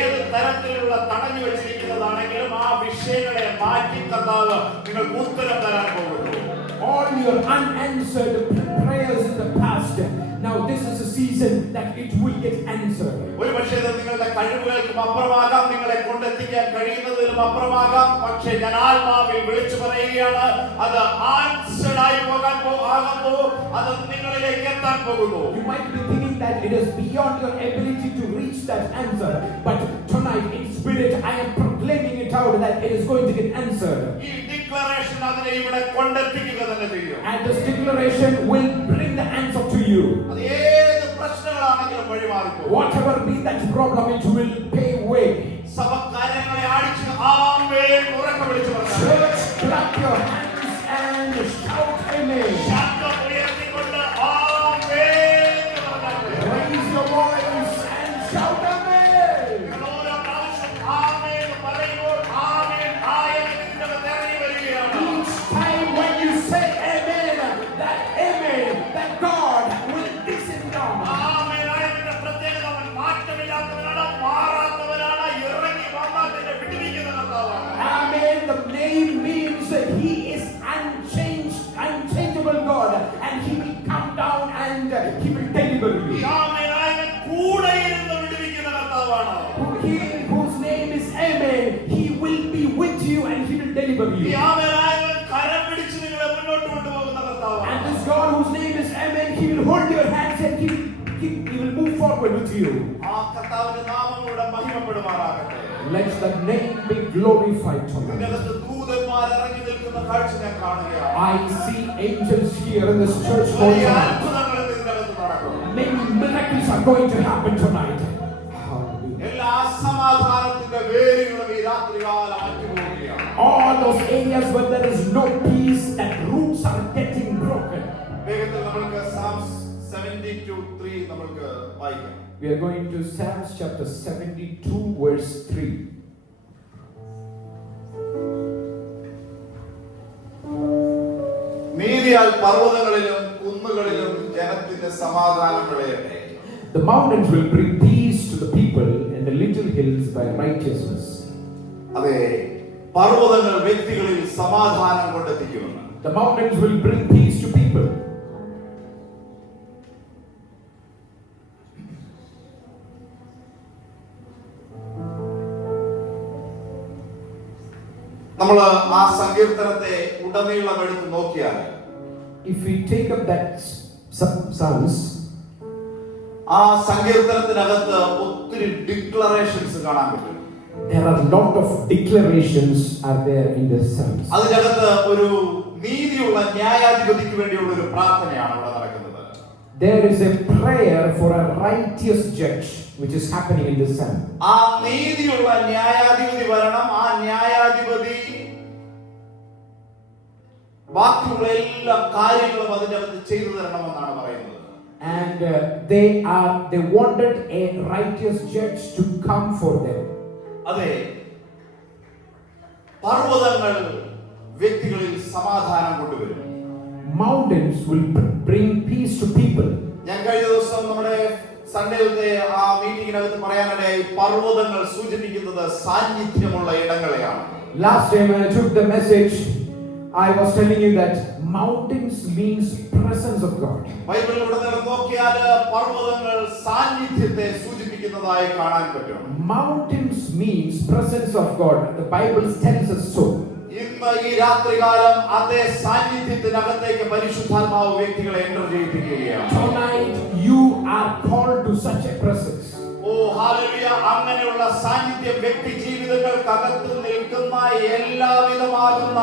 ഏത് തരത്തിലുള്ള തടഞ്ഞു വെച്ചിരിക്കുന്നതാണെങ്കിലും ആ വിഷയങ്ങളെ മാറ്റി കർത്താവ് നിങ്ങൾക്ക് ഉത്തരം തരാൻ പോകുന്നു. All your unanswered prayers in the past, now this is a season that it will get answered. ഒരുപക്ഷേ നിങ്ങളുടെ കഴിവുകൾക്കും അപ്പുറമാകാം, നിങ്ങളെ കൊണ്ടെത്തിക്കാൻ കഴിയുന്നതിലും അപ്പുറമാകാം. പക്ഷേ ഞാൻ ആത്മാവിൽ വിളിച്ചു പറയുകയാണ്, അത് ആൻസർഡ് ആയി ആകുന്നു, അത് നിങ്ങളിലേക്ക് എത്താൻ പോകുന്നു. You might be thinking that it is beyond your ability to reach that answer, but tonight in spirit I am proclaiming it out that it is going to get answered. ഈ declaration അതിനെ ഇവിടെ കൊണ്ടെത്തിക്കുക തന്നെ ചെയ്യും. And this declaration will bring the answer to you. അത് ഏത് പ്രശ്നങ്ങളാണെങ്കിലും വഴിമാറിപ്പോ. Whatever be that problem, it will pay way. സഭ കാര്യങ്ങളെ അടിച്ച് ആമേൻ ഉറക്കെ വിളിച്ചു പറഞ്ഞു. Church, clap your hands and shout amen. ശബ്ദം ഉയർത്തിക്കൊണ്ട് ആമേൻ എന്ന് പറഞ്ഞു. Raise your voice and shout amen. ഓരോ പ്രാവശ്യം ആമേൻ പറയുമ്പോൾ ആമേൻ ആയതിന്റെ നിറഞ്ഞു വരികയാണ്. Each time when you say amen, that God will listen down. ആമേൻ ആയതിന്റെ പ്രത്യേകത അവൻ മാറ്റമില്ലാത്തവനാണ്, മാറാത്തവനാണ്, ഇറങ്ങി വന്നാൽ നിന്നെ വിടുവിക്കുന്ന കർത്താവാണ്. Amen. The name means that He is unchangeable God, and He will come down and He will deliver you. ആമേൻ ആയവൻ കൂടെ ഇരുന്ന് വിടുവിക്കുന്ന കർത്താവാണ്. He whose name is Amen, He will be with you and He will deliver ഈ you. ആമേൻ ആയവൻ കരം പിടിച്ച് നിങ്ങളെ മുന്നോട്ട് കൊണ്ടുപോകുന്ന കർത്താവാണ്. And this God whose name is Amen, He will hold your hands and He will move forward with you. ആ കർത്താവിന്റെ നാമം ഇവിടെ മഹിമപ്പെടുമാറാകട്ടെ. Let the name be glorified tonight. ഇതിനകത്ത് ദൂതന്മാർ ഇറങ്ങി നിൽക്കുന്ന കാഴ്ച ഞാൻ കാണുകയാണ്. I see angels here in this church വലിയ tonight. അത്ഭുതങ്ങൾ ഇതിനകത്ത് നടക്കും. Many miracles are going to happen tonight. Hallelujah. എല്ലാ അസമാധാനത്തിന്റെ വേരുകളും ഈ രാത്രികാലം അറ്റുപോവുകയാണ്. All those areas where there is no peace, that roots are getting broken. വേഗത്തിൽ നമുക്ക് Psalms 72:3 നമുക്ക് വായിക്കാം. We are going to Psalms chapter 72 verse 3. നീതിയാൽ പർവ്വതങ്ങളിലും കുന്നുകളിലും ജനത്തിന്റെ സമാധാനം വിളയട്ടെ. The mountains will bring peace to the people and the little hills by righteousness. അതെ, പർവ്വതങ്ങൾ വ്യക്തികളിൽ സമാധാനം കൊണ്ടെത്തിക്കുമെന്ന്. The mountains will bring peace to people. നമ്മൾ ആ സങ്കീർത്തനത്തെ ഉടനീളം എടുത്ത് നോക്കിയാൽ, If we take up that Psalms, ആ സങ്കീർത്തനത്തിനകത്ത് ഒത്തിരി ഡിക്ലറേഷൻസ് കാണാൻ പറ്റും. there are a lot of declarations are there in the Psalms. അതിനകത്ത് ഒരു നീതിയുള്ള ന്യായാധിപതിക്ക് വേണ്ടിയുള്ള ഒരു പ്രാർത്ഥനയാണ് ഇവിടെ നടക്കുന്നത്. There is a prayer for a righteous judge which is happening in this psalm. ആ നീതിയുള്ള ന്യായാധിപതി വരണം. ആ ന്യായാധിപതി ബാക്കിയുള്ള എല്ലാ കാര്യങ്ങളും അതിനകത്ത് ചെയ്തു തരണമെന്നാണ് പറയുന്നത്. And they wanted a righteous judge to come for them. അതെ, പർവ്വതങ്ങൾ വ്യക്തികളിൽ സമാധാനം കൊണ്ടുവരും. Mountains will bring peace to people. ഞാൻ കഴിഞ്ഞ ദിവസം നമ്മുടെ സൺഡേയിലത്തെ ആ മീറ്റിംഗിനകത്ത് പറയാനിടയായി, പർവ്വതങ്ങൾ സൂചിപ്പിക്കുന്നത് സാന്നിധ്യമുള്ള ഇടങ്ങളെയാണ്. Last time when I took the message, I was telling you that mountains means presence of God. ബൈബിളിലൂടെ നോക്കിയാൽ പർവ്വതങ്ങൾ സാന്നിധ്യത്തെ സൂചിപ്പിക്കുന്നതായി കാണാൻ പറ്റും. Mountains means presence of God. The Bible tells us so. ഇന്ന് ഈ രാത്രികാലം അതേ സാന്നിധ്യത്തിനകത്തേക്ക് പരിശുദ്ധാത്മാവ് വ്യക്തികളെ എൻ്റർ ചെയ്യിപ്പിക്കുകയാണ്. Tonight you are called to such a presence. ഓ ഹല്ലേലൂയ! അങ്ങനെയുള്ള സാന്നിധ്യം വ്യക്തി ജീവിതങ്ങൾക്കകത്ത് നിൽക്കുന്ന എല്ലാവിധമാകുന്ന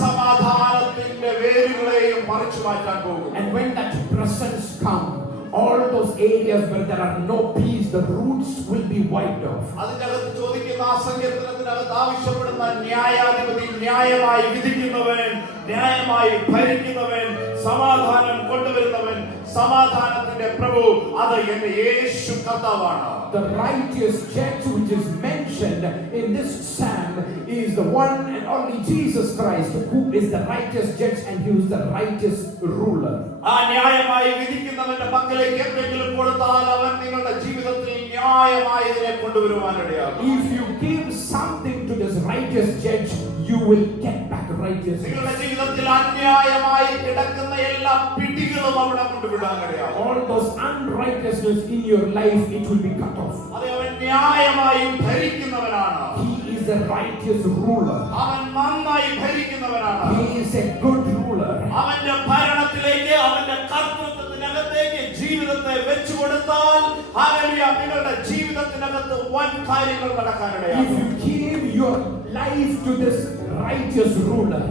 അസമാധാനത്തിന്റെ വേരുകളെയും പറിച്ചു മാറ്റാൻ പോകും. And when that presence comes, all those areas where there are no peace, the roots will be wiped off. അതിനകത്ത് ചോദിക്കുന്ന ആ സങ്കീർത്തനത്തിനകത്ത് ആവശ്യപ്പെടുന്ന ന്യായാധിപതി, ന്യായമായി വിധിക്കുന്നവൻ, ന്യായമായി ഭരിക്കുന്നവൻ, സമാധാനം കൊണ്ടുവരുന്നവൻ, സമാധാനത്തിന്റെ പ്രഭു, അത് എന്റെ യേശു കർത്താവാണ്. The righteous judge which is mentioned in this psalm is the one and only Jesus Christ, who is the righteous judge and he is the righteous ruler. ആ ന്യായമായി വിധിക്കുന്നവന്റെ പക്കലേക്ക് എന്തെങ്കിലും കൊടുത്താൽ അവൻ നിങ്ങളുടെ ജീവിതത്തിൽ അന്യായമായി ഇതിനെ കൊണ്ടുവരുവാനിടയാകും. If you give something to this righteous judge, you will get back righteousness. നിങ്ങളുടെ ജീവിതത്തിൽ അന്യായമായി കിടക്കുന്ന എല്ലാ പിടികളും അവിടെ കൊണ്ടുവിടാനിടയാകും. All those unrighteousness in your life, it will be cut off. അത് അവൻ ന്യായമായി ഭരിക്കുന്നവനാണ്. He is a righteous ruler. അവൻ നന്നായി ഭരിക്കുന്നവനാണ്. He is a good ruler. അവന്റെ ഭരണത്തിലേക്ക്, അവന്റെ കർത്തൃത്വത്തിനകത്തേക്ക് ജീവിതത്തെ വെച്ചു കൊടുത്താൽ ഹല്ലേലൂയ, നിങ്ങളുടെ ജീവിതത്തിനകത്ത് വൻ കാര്യങ്ങൾ നടക്കാനിടയാകും. If you give your life to this righteous ruler,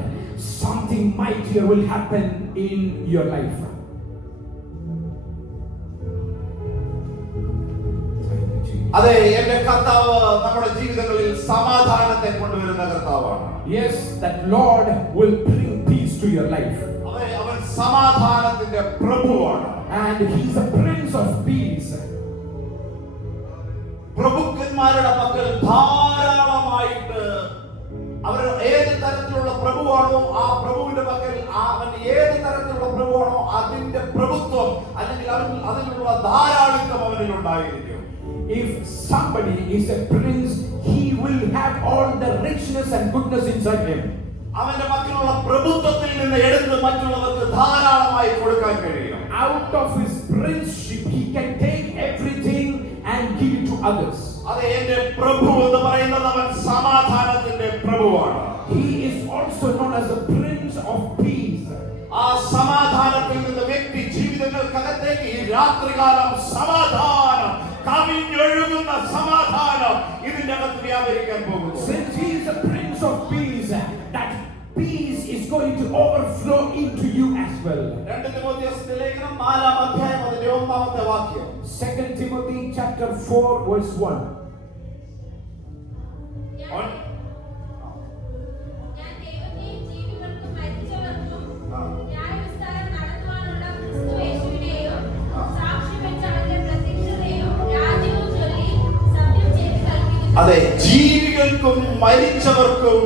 something mightier will happen in your life. അതെ, എന്റെ കർത്താവ് നമ്മുടെ ജീവിതങ്ങളിൽ സമാധാനത്തെ കൊണ്ടുവരുന്ന കർത്താവാണ്. Yes, that Lord will bring peace to your life. അവൻ സമാധാനത്തിന്റെ പ്രഭുവാണ്. And he is a prince of peace. പ്രഭുക്കന്മാരുടെ പക്കൽ ധാരാളമായിട്ട് അവർ ഏത് തരത്തിലുള്ള പ്രഭുവാണോ ആ പ്രഭുവിന്റെ പക്കൽ അവൻ ഏത് തരത്തിലുള്ള പ്രഭുവാണോ അതിന്റെ പ്രഭുത്വം അല്ലെങ്കിൽ അതിലുള്ള ധാരാളിത്വം അവനിൽ ഉണ്ടായിരിക്കും. If somebody is a prince, he will have all the richness and goodness inside him. അവന്റെ മക്കളുള്ള പ്രഭുത്വത്തിൽ നിന്ന് എടുത്ത് മറ്റുള്ളവർക്ക് ധാരാളമായി കൊടുക്കാൻ കഴിയും. Out of his princeship, he can take everything and give it to others. അതെ, എന്റെ പ്രഭു എന്ന് പറയുന്നത് അവൻ സമാധാനത്തിന്റെ പ്രഭുവാണ്. He is also known as the Prince of Peace. ആ സമാധാനത്തിൽ നിന്ന് വ്യക്തി ജീവിതങ്ങൾക്കകത്തേക്ക് ഈ രാത്രികാലം സമാധാനം, കവിഞ്ഞൊഴുകുന്ന സമാധാനം ഇതിന്റെ അകത്ത് വ്യാപരിക്കാൻ പോകുന്നു. Since he is the Prince of Peace, that peace is going to overflow into you as well. 2 തിമോഥെയോസിന്റെ ലേഖനം 4-ാം അധ്യായം അതിന്റെ 1-ാമത്തെ വാക്യം. 2 Timothy chapter 4 verse 1. ഞാൻ ദൈവത്തെയും ജീവികൾക്കും മരിച്ചവർക്കും ന്യായവിസ്താരം നടത്തുവാനുള്ള ക്രിസ്തുയേശുവിനെയും സാക്ഷ്യം വെച്ച അവന്റെ പ്രത്യക്ഷതയും രാജ്യവും ചൊല്ലി സത്യം ചെയ്ത് കൽപ്പിക്കുന്നു. അതെ, ജീവികൾക്കും മരിച്ചവർക്കും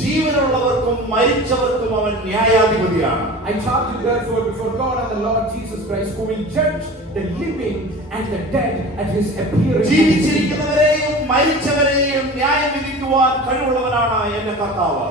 ജീവനുള്ളവർക്കും മരിച്ചവർക്കും അവൻ ന്യായാധിപതിയാണ്. I charge you therefore before God and the Lord Jesus Christ, who will judge the living and the dead at his appearing. ജീവിച്ചിരിക്കുന്നവരെയും മരിച്ചവരെയും ന്യായം വിധിക്കുവാൻ കഴിവുള്ളവനാണ് എന്റെ കർത്താവ്.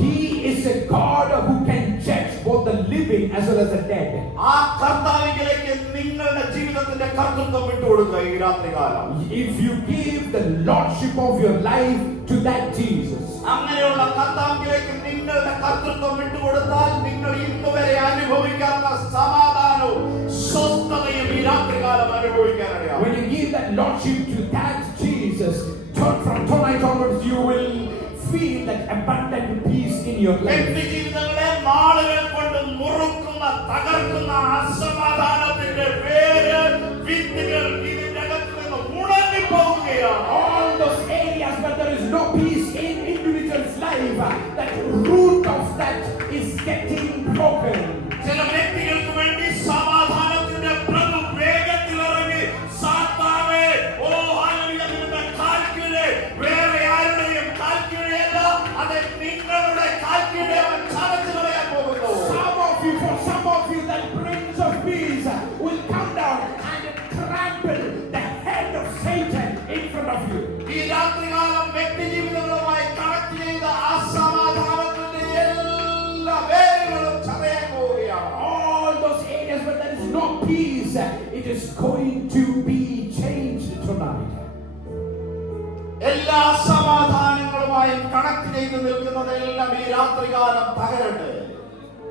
He is a God who can judge both the living as well as the dead. ആ കർത്താവിലേക്ക് നിങ്ങളുടെ ജീവിതത്തിന്റെ കർത്തൃത്വം വിട്ടുകൊടുക്കുക ഈ രാത്രികാലം. If you give the lordship of your life to that Jesus, അങ്ങനെയുള്ള കർത്താവിലേക്ക് നിങ്ങളുടെ കർത്തൃത്വം വിട്ടുകൊടുത്താൽ നിങ്ങൾ ഇന്നുവരെ അനുഭവിക്കാത്ത സമാധാനവും സ്വസ്ഥതയും ഈ രാത്രികാലം അനുഭവിക്കാനിടയാകും. when you give that lordship to that Jesus, from tonight onwards you will feel that abundant peace in your life. വ്യക്തി ജീവിതങ്ങളെ നാളുകൾ കൊണ്ട് മുറുക്കുന്ന തകർക്കുന്ന അസമാധാനത്തിന്റെ വേര് വിത്തുകൾ ഇതിന്റെ അകത്ത് നിന്ന് ഉണങ്ങിപ്പോവുകയാണ്. All those areas where there is no peace in individual's life, that root of that is getting broken. ചില വ്യക്തികൾക്ക് വേണ്ടി സമാധാനത്തിന്റെ പ്രഭു വേഗത്തിലിറങ്ങി സാത്താനെ, ഓ ഹല്ലേലൂയ, നിങ്ങളുടെ കാൽക്കീഴെ വേറെ ആരുടെയും കാൽക്കീഴെയല്ല, അത് നിങ്ങളുടെ കാൽക്കീഴെ അവൻ ചതച്ചു കളയാൻ പോകുന്നു. For some of you, that Prince of Peace will come down and trample the head of Satan in front of you. ഈ രാത്രികാലം വ്യക്തി ജീവിതങ്ങളുമായി കണക്ട് ചെയ്ത അസമാധാനത്തിന്റെ എല്ലാ വേരുകളും ചതയാൻ പോവുകയാണ്. All those areas where there is no peace, it is going to be changed tonight. എല്ലാ സമാധാനങ്ങളുമായും connect ചെയ്ത് നിൽക്കുന്നതെല്ലാം ഈ രാത്രികാലം തകരട്ടെ.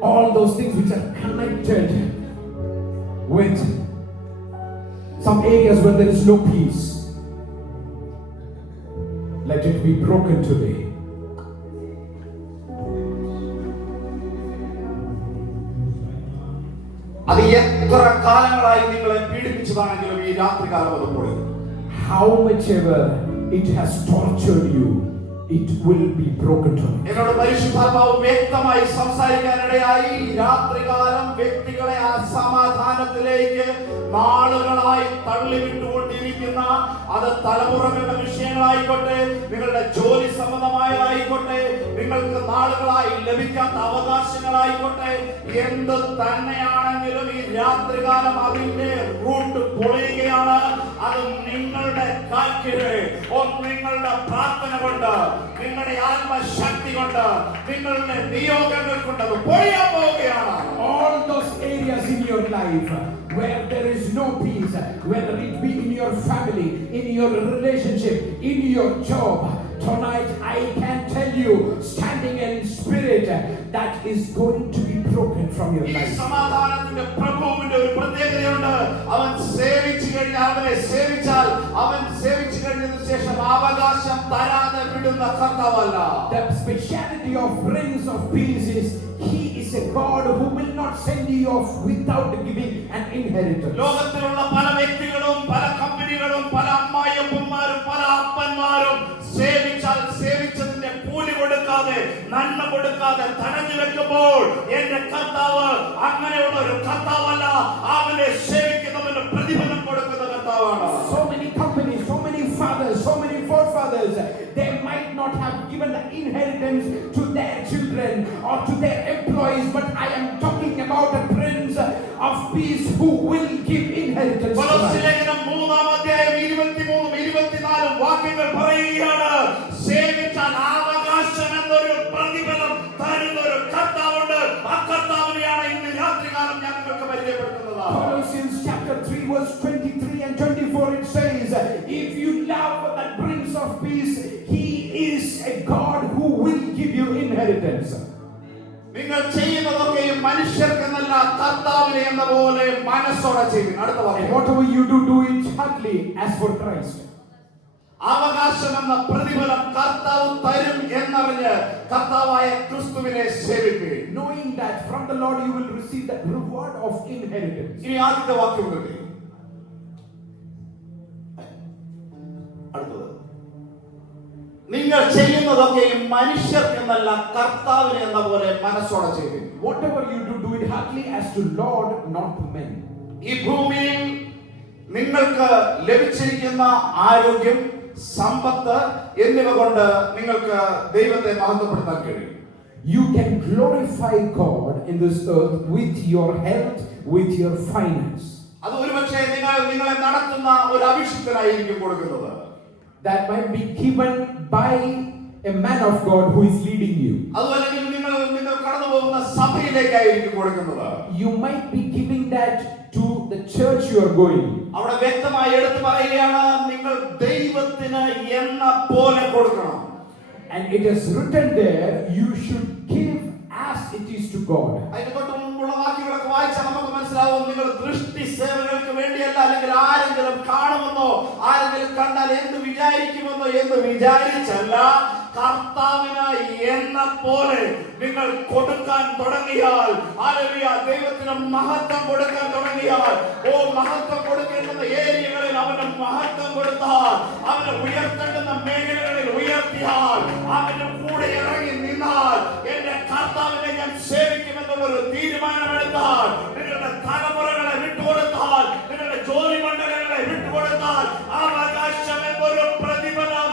All those things which are connected with some areas where there is no peace, let it be broken today. അത് എത്ര കാലങ്ങളായി നിങ്ങളെ പീഡിപ്പിച്ചതാണെങ്കിലും ഈ രാത്രികാലം അത് പൊളിയും. How much ever it has tortured you, it will be broken tonight. എന്നോട് പരിശുദ്ധാത്മാവ് വ്യക്തമായി സംസാരിക്കാനിടയായി. രാത്രികാലം വ്യക്തികളെ അസമാധാനത്തിലേക്ക് നാളുകളായി തള്ളിവിട്ടുകൊണ്ടിരിക്കുന്ന, അത് തലമുറകളുടെ വിഷയങ്ങളായിക്കോട്ടെ, നിങ്ങളുടെ ജോലി സംബന്ധമായതായിക്കോട്ടെ, നിങ്ങൾക്ക് നാളുകളായി ലഭിക്കാത്ത അവകാശങ്ങളായിക്കോട്ടെ, എന്ത് തന്നെയാണെങ്കിലും ഈ രാത്രികാലം അതിന്റെ റൂട്ട് പൊളിയുകയാണ്. അത് നിങ്ങളുടെ കാൽക്കീഴ്, നിങ്ങളുടെ പ്രാർത്ഥന കൊണ്ട്, നിങ്ങളുടെ ആത്മശക്തി കൊണ്ട്, നിങ്ങളുടെ നിയോഗങ്ങൾ കൊണ്ട് അത് പൊളിയാൻ പോവുകയാണ്. All those areas in your life where there is no peace, whether it be in your family, in your relationship, in your job, tonight I can tell you, standing in spirit, that is going to be broken from your life. സമാധാനത്തിന്റെ പ്രഭുവിന്റെ ഒരു പ്രത്യേകതയുണ്ട്. അവൻ സേവിച്ചു കഴിഞ്ഞാൽ, അവനെ സേവിച്ചാൽ, അവൻ സേവിച്ചു കഴിഞ്ഞതിന് ശേഷം അവകാശം തരാതെ വിടുന്ന കർത്താവല്ല. The speciality of Prince of Peace is he is a God who will not send you off without giving an inheritance. ലോകത്തിലുള്ള പല വ്യക്തികളും, പല കമ്പനികളും, പല അമ്മായിയപ്പന്മാരും, പല അപ്പന്മാരും സേവിച്ചാൽ സേവിച്ചതിന്റെ കൂലി കൊടുക്കാതെ, നന്മ കൊടുക്കാതെ തടഞ്ഞു വെക്കുമ്പോൾ, എന്റെ കർത്താവ് അങ്ങനെയുള്ള ഒരു കർത്താവല്ല. അവനെ സേവിക്കുന്നവന് പ്രതിഫലം കൊടുക്കുന്ന കർത്താവാണ്. So many companies, so many fathers, so many forefathers, they might not have given the inheritance to their children or to their employees, but I am talking about a Prince of Peace who will give inheritance. കൊലോസ്യലേഖനം 3-ാം അധ്യായം 23-24 വാക്യങ്ങൾ പറയുകയാണ്, സേവിച്ചാൽ അവകാശം എന്നൊരു പ്രതിഫലം തരുന്ന ഒരു കർത്താവുണ്ട്. ആ കർത്താവിനെയാണ് ഇന്ന് രാത്രികാലം ഞങ്ങൾക്ക് പരിചയപ്പെടുത്തുന്നത്. Colossians chapter 3 verse 23 and 24, it says, if you love that Prince of Peace, he is a God who will give you inheritance. നിങ്ങൾ ചെയ്യുന്നതൊക്കെയും മനുഷ്യർക്കെന്നല്ല കർത്താവിനെ എന്ന പോലെ മനസ്സോടെ ചെയ്യും. അടുത്ത വാക്യം, whatever you do, do it heartily as for Christ. അവകാശം എന്ന പ്രതിഫലം കർത്താവ് തരും എന്നറിഞ്ഞ് കർത്താവായ ക്രിസ്തുവിനെ സേവിപ്പിൻ. Knowing that from the Lord you will receive the reward of inheritance. ഇനി ആദ്യത്തെ വാക്യം കേൾക്കുക. അടുത്തത്, നിങ്ങൾ ചെയ്യുന്നതൊക്കെയും മനുഷ്യർക്കെന്നല്ല കർത്താവിനെ എന്ന പോലെ മനസ്സോടെ ചെയ്യും. Whatever you do, do it heartily as to Lord, not to men. ഈ ഭൂമിയിൽ നിങ്ങൾക്ക് ലഭിച്ചിരിക്കുന്ന ആരോഗ്യം, സമ്പത്ത് എന്നിവ കൊണ്ട് നിങ്ങൾക്ക് ദൈവത്തെ മഹത്വപ്പെടുത്താൻ കഴിയും. You can glorify God in this earth with your health, with your finance. അത് ഒരുപക്ഷേ നിങ്ങളെ നടത്തുന്ന ഒരു അഭിഷിക്തനായിരിക്കും കൊടുക്കുന്നത്. That might be given by a man of God who is leading you. അതുമല്ലെങ്കിൽ നിങ്ങൾ കടന്നു പോകുന്ന സഭയിലേക്കായിരിക്കും കൊടുക്കുന്നത്. You might be giving that to the church you are going. അവിടെ വ്യക്തമായി എടുത്തു പറയുകയാണ്, നിങ്ങൾ ദൈവത്തിന് എന്ന പോലെ കൊടുക്കണം. And it is written there, you should give as it is to God. അതിന് തൊട്ട് മുമ്പുള്ള വാക്യങ്ങളൊക്കെ വായിച്ചാൽ നമുക്ക് മനസ്സിലാവും, നിങ്ങൾ ദൃഷ്ടി സേവകൾക്ക് വേണ്ടിയല്ല, അല്ലെങ്കിൽ ആരെങ്കിലും കാണുമെന്നോ, ആരെങ്കിലും കണ്ടാൽ എന്ത് വിചാരിക്കുമെന്നോ എന്ന് വിചാരിച്ചല്ല, കർത്താവിന് എന്ന പോലെ നിങ്ങൾ കൊടുക്കാൻ തുടങ്ങിയാൽ, ഹല്ലേലൂയ, ദൈവത്തിന് മഹത്വം കൊടുക്കാൻ തുടങ്ങിയാൽ, മഹത്വം കൊടുക്കേണ്ടുന്ന ഏരിയകളിൽ അവന് മഹത്വം കൊടുത്താൽ, അവനെ ഉയർത്തേണ്ടുന്ന മേഖലകളിൽ ഉയർത്തിയാൽ, അവന്റെ കൂടെ ഇറങ്ങി നിന്നാൽ, എന്റെ കർത്താവിനെ ഞാൻ സേവിക്കുമെന്നുള്ളൊരു തീരുമാനമെടുത്താൽ, നിങ്ങളുടെ തലമുറകളെ വിട്ടുകൊടുത്താൽ, നിങ്ങളുടെ ജോലി മണ്ഡലങ്ങളെ വിട്ടുകൊടുത്താൽ, അവകാശം എന്നൊരു പ്രതിഫലം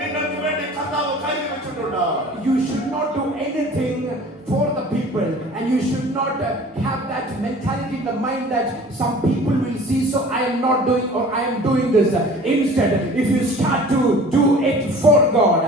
നിങ്ങൾക്ക് വേണ്ടി കർത്താവ് കരുതി വെച്ചിട്ടുണ്ട്. You should not do anything for the people, and you should not have that mentality in the mind that some people will see, so I am not doing, or I am doing this. Instead, if you start to do it for God,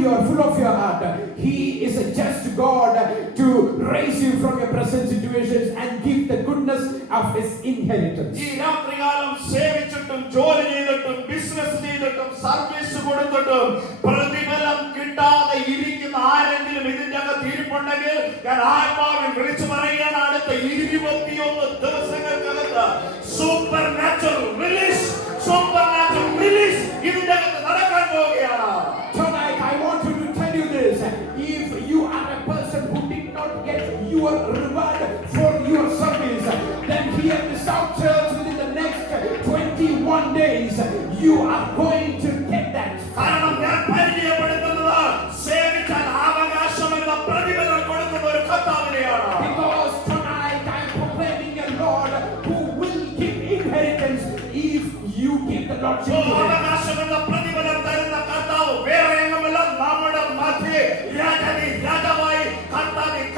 you are full of your heart, He is a just God to raise you from your present situations and give the goodness of His inheritance. ഈ രാത്രികാലം സേവിച്ചിട്ടും ജോലി ചെയ്തിട്ടും business ചെയ്തിട്ടും service കൊടുത്തിട്ടും പ്രതിഫലം കിട്ടാതെ ഇരിക്കുന്ന ആരെങ്കിലും ഇതിന്റെ അകത്ത് ഇരിപ്പുണ്ടെങ്കിൽ ഞാൻ ആത്മാവിൽ വിളിച്ചു പറയുകയാണ്, അടുത്ത 21 ദിവസങ്ങൾക്കകത്ത് സൂപ്പർ നാച്ചുറൽ റിലീസ് ഇതിന്റെ അകത്ത് നടക്കാൻ പോവുകയാണ്. Tonight I want you to tell you this: if you are a person who did not get your reward for your service, then here in South Church within the next 21 days you are going to get that. കാരണം ഞാൻ പരിചയപ്പെടുന്ന the Lordship to them. അവകാശമെന്ന പ്രതിഫലം തരുന്ന കർത്താവ് വേറെ എങ്ങുമല്ല, നമ്മുടെ മധ്യേ രാജാവായി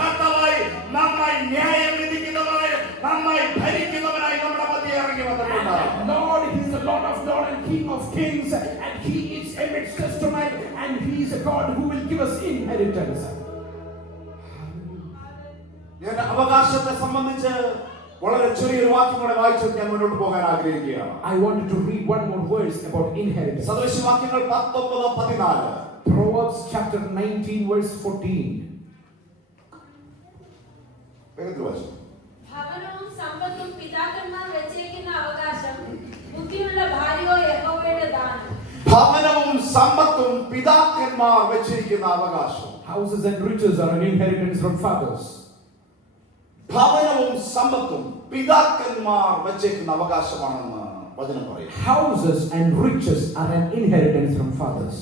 കർത്താവായി നമ്മായി ന്യായം വിധിക്കുന്നവനായി നമ്മായി ഭരിക്കുന്നവനായി നമ്മുടെ മധ്യേ ഇറങ്ങി വന്നിട്ടുണ്ട്. Lord, He is the Lord of Lords and King of Kings, and He is amidst us tonight, and He is a God who will give us inheritance. ഞാൻ അവകാശത്തെ സംബന്ധിച്ച് വളരെ ചെറിയൊരു വാക്യം കൂടെ വായിച്ചിട്ട് ഞാൻ മുന്നോട്ട് പോകാൻ ആഗ്രഹിക്കുകയാണ്. I wanted to read one more verse about inheritance. സദൃശവാക്യങ്ങൾ 19:14. Proverbs chapter 19 verse 14. വേഗത്തിൽ വായിച്ചു. ഭവനവും സമ്പത്തും പിതാക്കന്മാർ വെച്ചേക്കുന്ന അവകാശം, ബുദ്ധിയുള്ള ഭാര്യയോ യഹോവയുടെ ദാനം. ഭവനവും സമ്പത്തും പിതാക്കന്മാർ വെച്ചിരിക്കുന്ന അവകാശം. Houses and riches are an inheritance from fathers. ഭവനവും സമ്പത്തും പിതാക്കന്മാർ വെച്ചേക്കുന്ന അവകാശമാണെന്ന് വചനം പറയും. Houses and riches are an inheritance from fathers.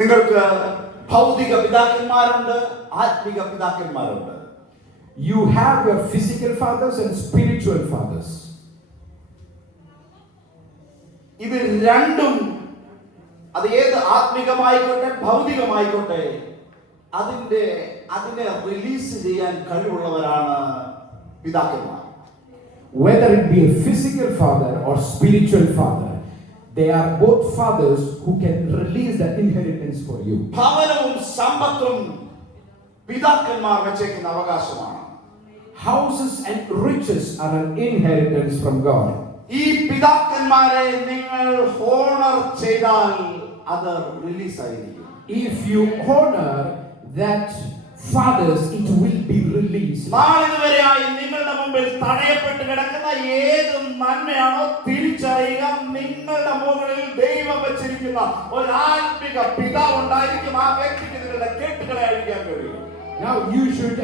നിങ്ങൾക്ക് ഭൗതിക പിതാക്കന്മാരുണ്ട്, ആത്മിക പിതാക്കന്മാരുണ്ട്. You have your physical fathers and spiritual fathers. ഇത് രണ്ടും, അത് ഏത് ആത്മികമായിക്കോട്ടെ ഭൗതികമായിക്കോട്ടെ, അതിനെ റിലീസ് ചെയ്യാൻ കഴിവുള്ളവരാണ് പിതാക്കന്മാർ. Whether it be a physical father or spiritual father, they are both fathers who can release that inheritance for you. ഭവനവും സമ്പത്തും പിതാക്കന്മാർ വെച്ചേക്കുന്ന അവകാശമാണ്. Houses and riches are an inheritance from God. ഈ പിതാക്കന്മാരെ നിങ്ങൾ ഹോണർ ചെയ്താൽ അത് റിലീസ് ആയിരിക്കും. If you honor that fathers, it will be released. നാളിതുവരെയായി നിങ്ങളുടെ മുമ്പിൽ തടയപ്പെട്ട് കിടക്കുന്ന ഏത് നന്മയാണോ തിരിച്ചറിയുക. നിങ്ങളുടെ മുകളിൽ ദൈവം വെച്ചിരിക്കുന്ന ഒരു ആത്മിക പിതാവ് ഉണ്ടായിരിക്കും. ആ വ്യക്തിക്ക് നിങ്ങളുടെ കേട്ടുകളെ അഴിക്കാൻ കഴിയും. Now you should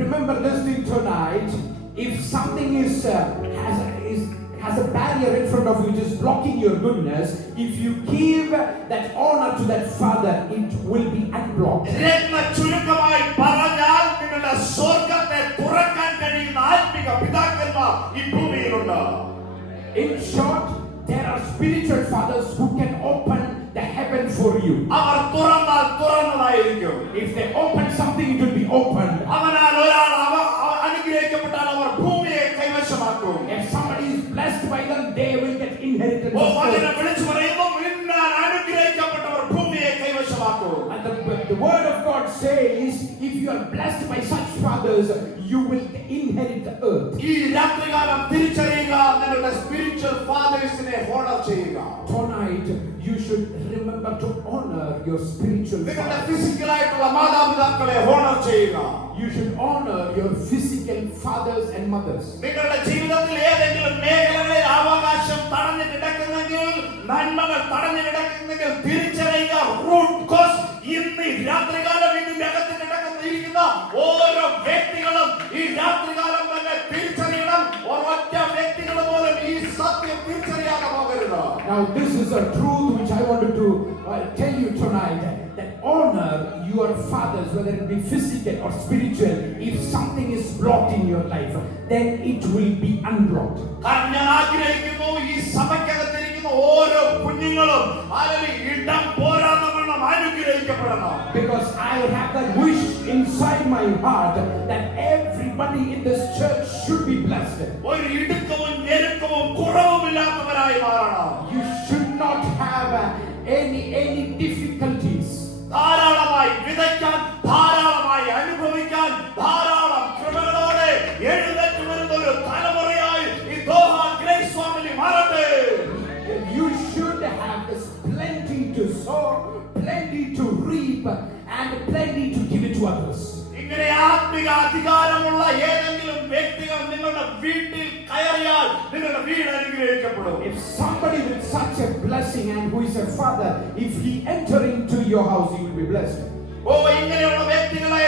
remember this thing tonight. If something has a barrier in front of you, just blocking your goodness, if you give that honor to that father, it will be unblocked. ചുരുക്കമായി പറഞ്ഞാൽ നിങ്ങളുടെ സ്വർഗ്ഗത്തെ തുറക്കാൻ കഴിയുന്ന ആത്മിക പിതാക്കന്മാർ ഈ ഭൂമിയിലുണ്ട്. In short, there are spiritual fathers who can open the heaven for you. അവർ തുറന്നാൽ തുറന്നതായിരിക്കും. If they open something, it will be opened. അവനാൽ ഒരാൾ അനുഗ്രഹിക്കപ്പെട്ടാൽ അവർ ഭൂമിയെ കൈവശമാക്കും. If somebody is blessed by them, they will get inheritance. അതിനെ വിളിച്ചു പറയുന്നു, ഇന്നാൻ അനുഗ്രഹിക്കപ്പെട്ടവർ ഭൂമിയെ കൈവശമാക്കും. And the word of God says, if you are blessed by such fathers, you will inherit the earth. ഈ രാത്രികാലം തിരിച്ചറിയുക, നിങ്ങളുടെ spiritual ഫാദേഴ്സിനെ honour ചെയ്യുക. Tonight, you should remember to honor your spiritual നിങ്ങളുടെ fathers. ഫിസിക്കലായിട്ടുള്ള മാതാപിതാക്കളെ ഹോണർ ചെയ്യുക. You should honor your physical fathers and mothers. നിങ്ങളുടെ ജീവിതത്തിൽ ഏതെങ്കിലും മേഖലകളിൽ അവകാശം തടഞ്ഞു കിടക്കുന്നെങ്കിൽ, നന്മകൾ തടഞ്ഞു കിടക്കുന്നെങ്കിൽ തിരിച്ചറിയുക. റൂട്ട് കോസ് ഇന്ന് രാത്രികാലം ഇതിന്റെ അകത്ത് കിടക്കുന്ന ഓരോ വ്യക്തികളും ഈ രാത്രികാലം തന്നെ തിരിച്ചറിയണം. ഒരൊറ്റ വ്യക്തികൾ പോലും ഈ സത്യം തിരിച്ചറിയാതെ പോകരുത്. Now this is a truth which I wanted to tell you tonight, that honor your fathers, whether it be physical or spiritual. If something is blocked in your life, then it will be unblocked. കാരണം ഞാൻ ആഗ്രഹിക്കുന്നു ഈ സഭയ്ക്കകത്തിരിക്കുന്ന ഓരോ കുഞ്ഞുങ്ങളും ഇടം പോരാന്നവണ്ണം അനുഗ്രഹിക്കപ്പെടണം. Because I have that wish inside my heart that everybody in this church should be blessed. ഒരു ഇടുക്കവും ഞെരുക്കവും കുറവുമില്ലാത്തവരായി മാറണം. You should not have any difficulties. ധാരാളമായി വിതയ്ക്കാൻ, ധാരാളമായി അനുഭവിക്കാൻ, ധാരാളം കൃപകളോടെ എഴുന്നേറ്റ് വരുന്ന ഒരു തലമുറയായി ഈ ദോഹ ഗ്രേസ് ഫാമിലി മാറട്ടെ. You should have this plenty to sow, plenty to reap, and plenty to give it to others. ഇങ്ങനെ ആത്മിക അധികാരമുള്ള ഏതെങ്കിലും വ്യക്തികൾ നിങ്ങളുടെ വീട്ടിൽ കയറിയാൽ നിങ്ങളുടെ വീട് അനുഗ്രഹിക്കപ്പെടും. If somebody with such a blessing and who is a father, if he enter into your house, he will be blessed. ഇങ്ങനെയുള്ള വ്യക്തികളെ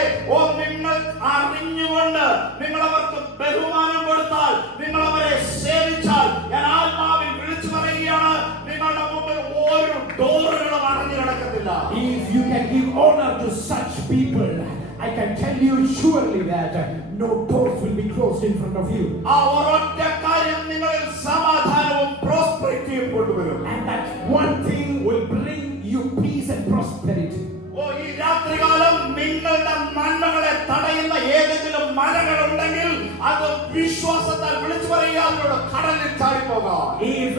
നിങ്ങൾ അറിഞ്ഞുകൊണ്ട് നിങ്ങൾ അവർക്ക് ബഹുമാനം കൊടുത്താൽ, നിങ്ങൾ അവരെ സേവിച്ചാൽ, ഞാൻ ആത്മാവിൽ വിളിച്ചു പറയുകയാണ്, നിങ്ങളുടെ മുമ്പിൽ ഒരു ഡോറുകളും അടഞ്ഞു കിടക്കത്തില്ല. If you can give honor to such people, I can tell you surely that no doors will be closed in front of you. ആ ഒരൊറ്റ കാര്യം നിങ്ങളിൽ സമാധാനവും പ്രോസ്പെരിറ്റിയും കൊണ്ടുവരും. And that one thing will bring you peace and prosperity. ഈ രാത്രികാലം നിങ്ങളുടെ നന്മകളെ തടയുന്ന ഏതെങ്കിലും മലകളുണ്ടെങ്കിൽ അത് വിശ്വാസത്താൽ വിളിച്ചു പറയുക, അതിനോട് കടലിൽ ചാടിപ്പോകാം. If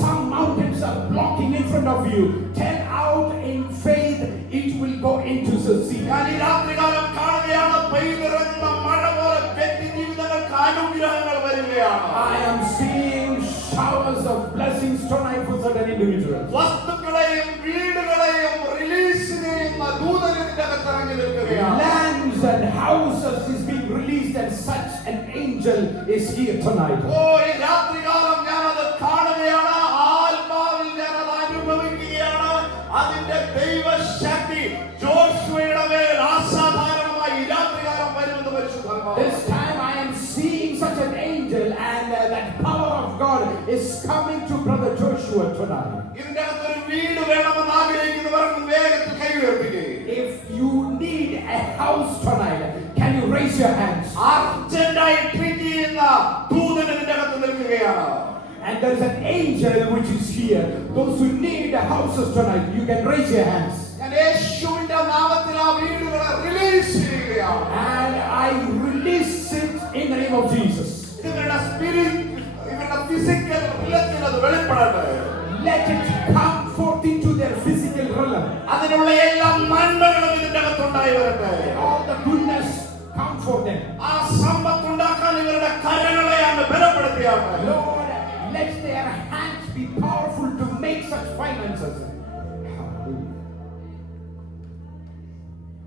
some mountains are blocking in front of you, tell out in faith, it will go into the sea. ഞാൻ ഈ രാത്രികാലം കാണുകയാണ്, പെയ്തിറങ്ങുന്ന മഴ പോലെ വ്യക്തി ജീവിതങ്ങൾക്ക് അനുഗ്രഹങ്ങൾ വരികയാണ്. I am seeing showers of blessings tonight for certain individuals. വസ്തുക്കളെയും വീടുകളെയും റിലീസ് ചെയ്യുന്ന ദൂതനിന്റെ അകത്തിറങ്ങി നിൽക്കുകയാണ്. Lands and houses is being released, and such an angel is here tonight. ഈ രാത്രികാലം ഞാൻ അത് കാണുകയാണ്, ആത്മാവിൽ ഞാൻ അത് അനുഭവിക്കുകയാണ്. അതിന്റെ ദൈവശക്തി ജോഷുവയുടെ മേൽ അസാധാരണമായി ഈ രാത്രികാലം വരുമെന്ന് പരിശുദ്ധാത്മാവ്. This time I am seeing such an angel, and that power of God is coming to brother Joshua tonight. ഇതിന്റെ അകത്തൊരു വീട് വേണമെന്ന് ആഗ്രഹിക്കുന്നവർക്ക് വേഗത്തിൽ കൈ ഉയർത്തുകയും. If you need a house tonight, can you raise your hands? അർജന്റായി ട്രീറ്റ് ചെയ്യുന്ന ദൂതൻ ഇതിന്റെ അകത്ത് നിൽക്കുകയാണ്. And there is an angel which is here. Those who need houses tonight, you can raise your hands. ഞാൻ യേശുവിന്റെ നാമത്തിൽ ആ വീടുകളെ റിലീസ് ചെയ്യുകയാണ്. And I release it in the name of Jesus. ഇവരുടെ സ്പിരിറ്റ്, ഇവരുടെ ഫിസിക്കൽ റിലത്തിൽ അത് വെളിപ്പെടട്ടെ. Let it come forth into their physical realm. അതിനുള്ള എല്ലാ നന്മകളും ഇതിന്റെ അകത്തുണ്ടായി വരട്ടെ. All the goodness come for them. ആ സമ്പത്തുണ്ടാക്കാൻ ഇവരുടെ കരങ്ങളെ അങ്ങ് ബലപ്പെടുത്തിയാട്ടെ. Lord, let their hands be powerful to make such finances.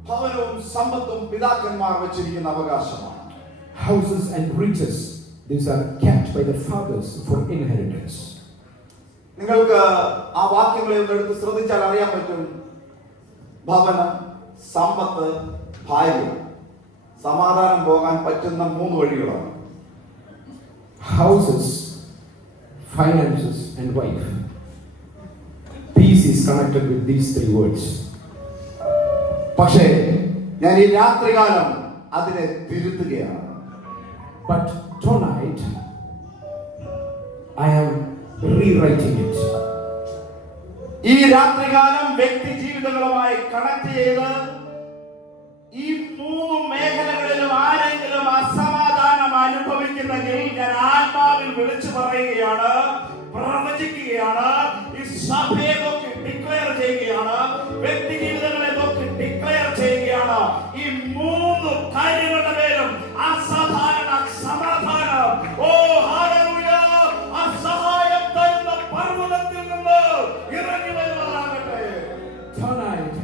ഭവനവും സമ്പത്തും പിതാക്കന്മാർ വെച്ചിരിക്കുന്ന അവകാശമാണ്. Houses and riches, these are kept by the fathers for inheritance. നിങ്ങൾക്ക് ആ വാക്യങ്ങളെ ഒന്ന് എടുത്ത് ശ്രദ്ധിച്ചാൽ അറിയാൻ പറ്റും. ഭവനം, സമ്പത്ത്, ഭാര്യ, സമാധാനം പോകാൻ പറ്റുന്ന 3 വഴികളാണ്. Houses, finances, and wife. Peace is connected with these 3 words. പക്ഷേ ഞാൻ ഈ രാത്രികാലം അതിനെ തിരുത്തുകയാണ്. But tonight I am rewriting it. ഈ രാത്രികാലം വ്യക്തി ജീവിതങ്ങളുമായി കണക്ട് ചെയ്ത് ഈ 3 മേഖലകളിലും ആരെങ്കിലും അസമാധാനം അനുഭവിക്കുന്നെങ്കിൽ ഞാൻ ആത്മാവിൽ വിളിച്ചു പറയുകയാണ്, പ്രവചിക്കുകയാണ്, ഈ സഭയെ നോക്കി ഡിക്ലെയർ ചെയ്യുകയാണ്, വ്യക്തി ജീവിതങ്ങളെ നോക്കി ഡിക്ലെയർ ചെയ്യുകയാണ്. ഈ 3 കാര്യങ്ങളുടെ പേരും അസാധാരണ സമാധാനം, ഹല്ലേലൂയ, അസഹായം തരുന്ന പർവ്വതത്തിൽ നിന്ന് ഇറങ്ങി വരുവാനാകട്ടെ. Tonight,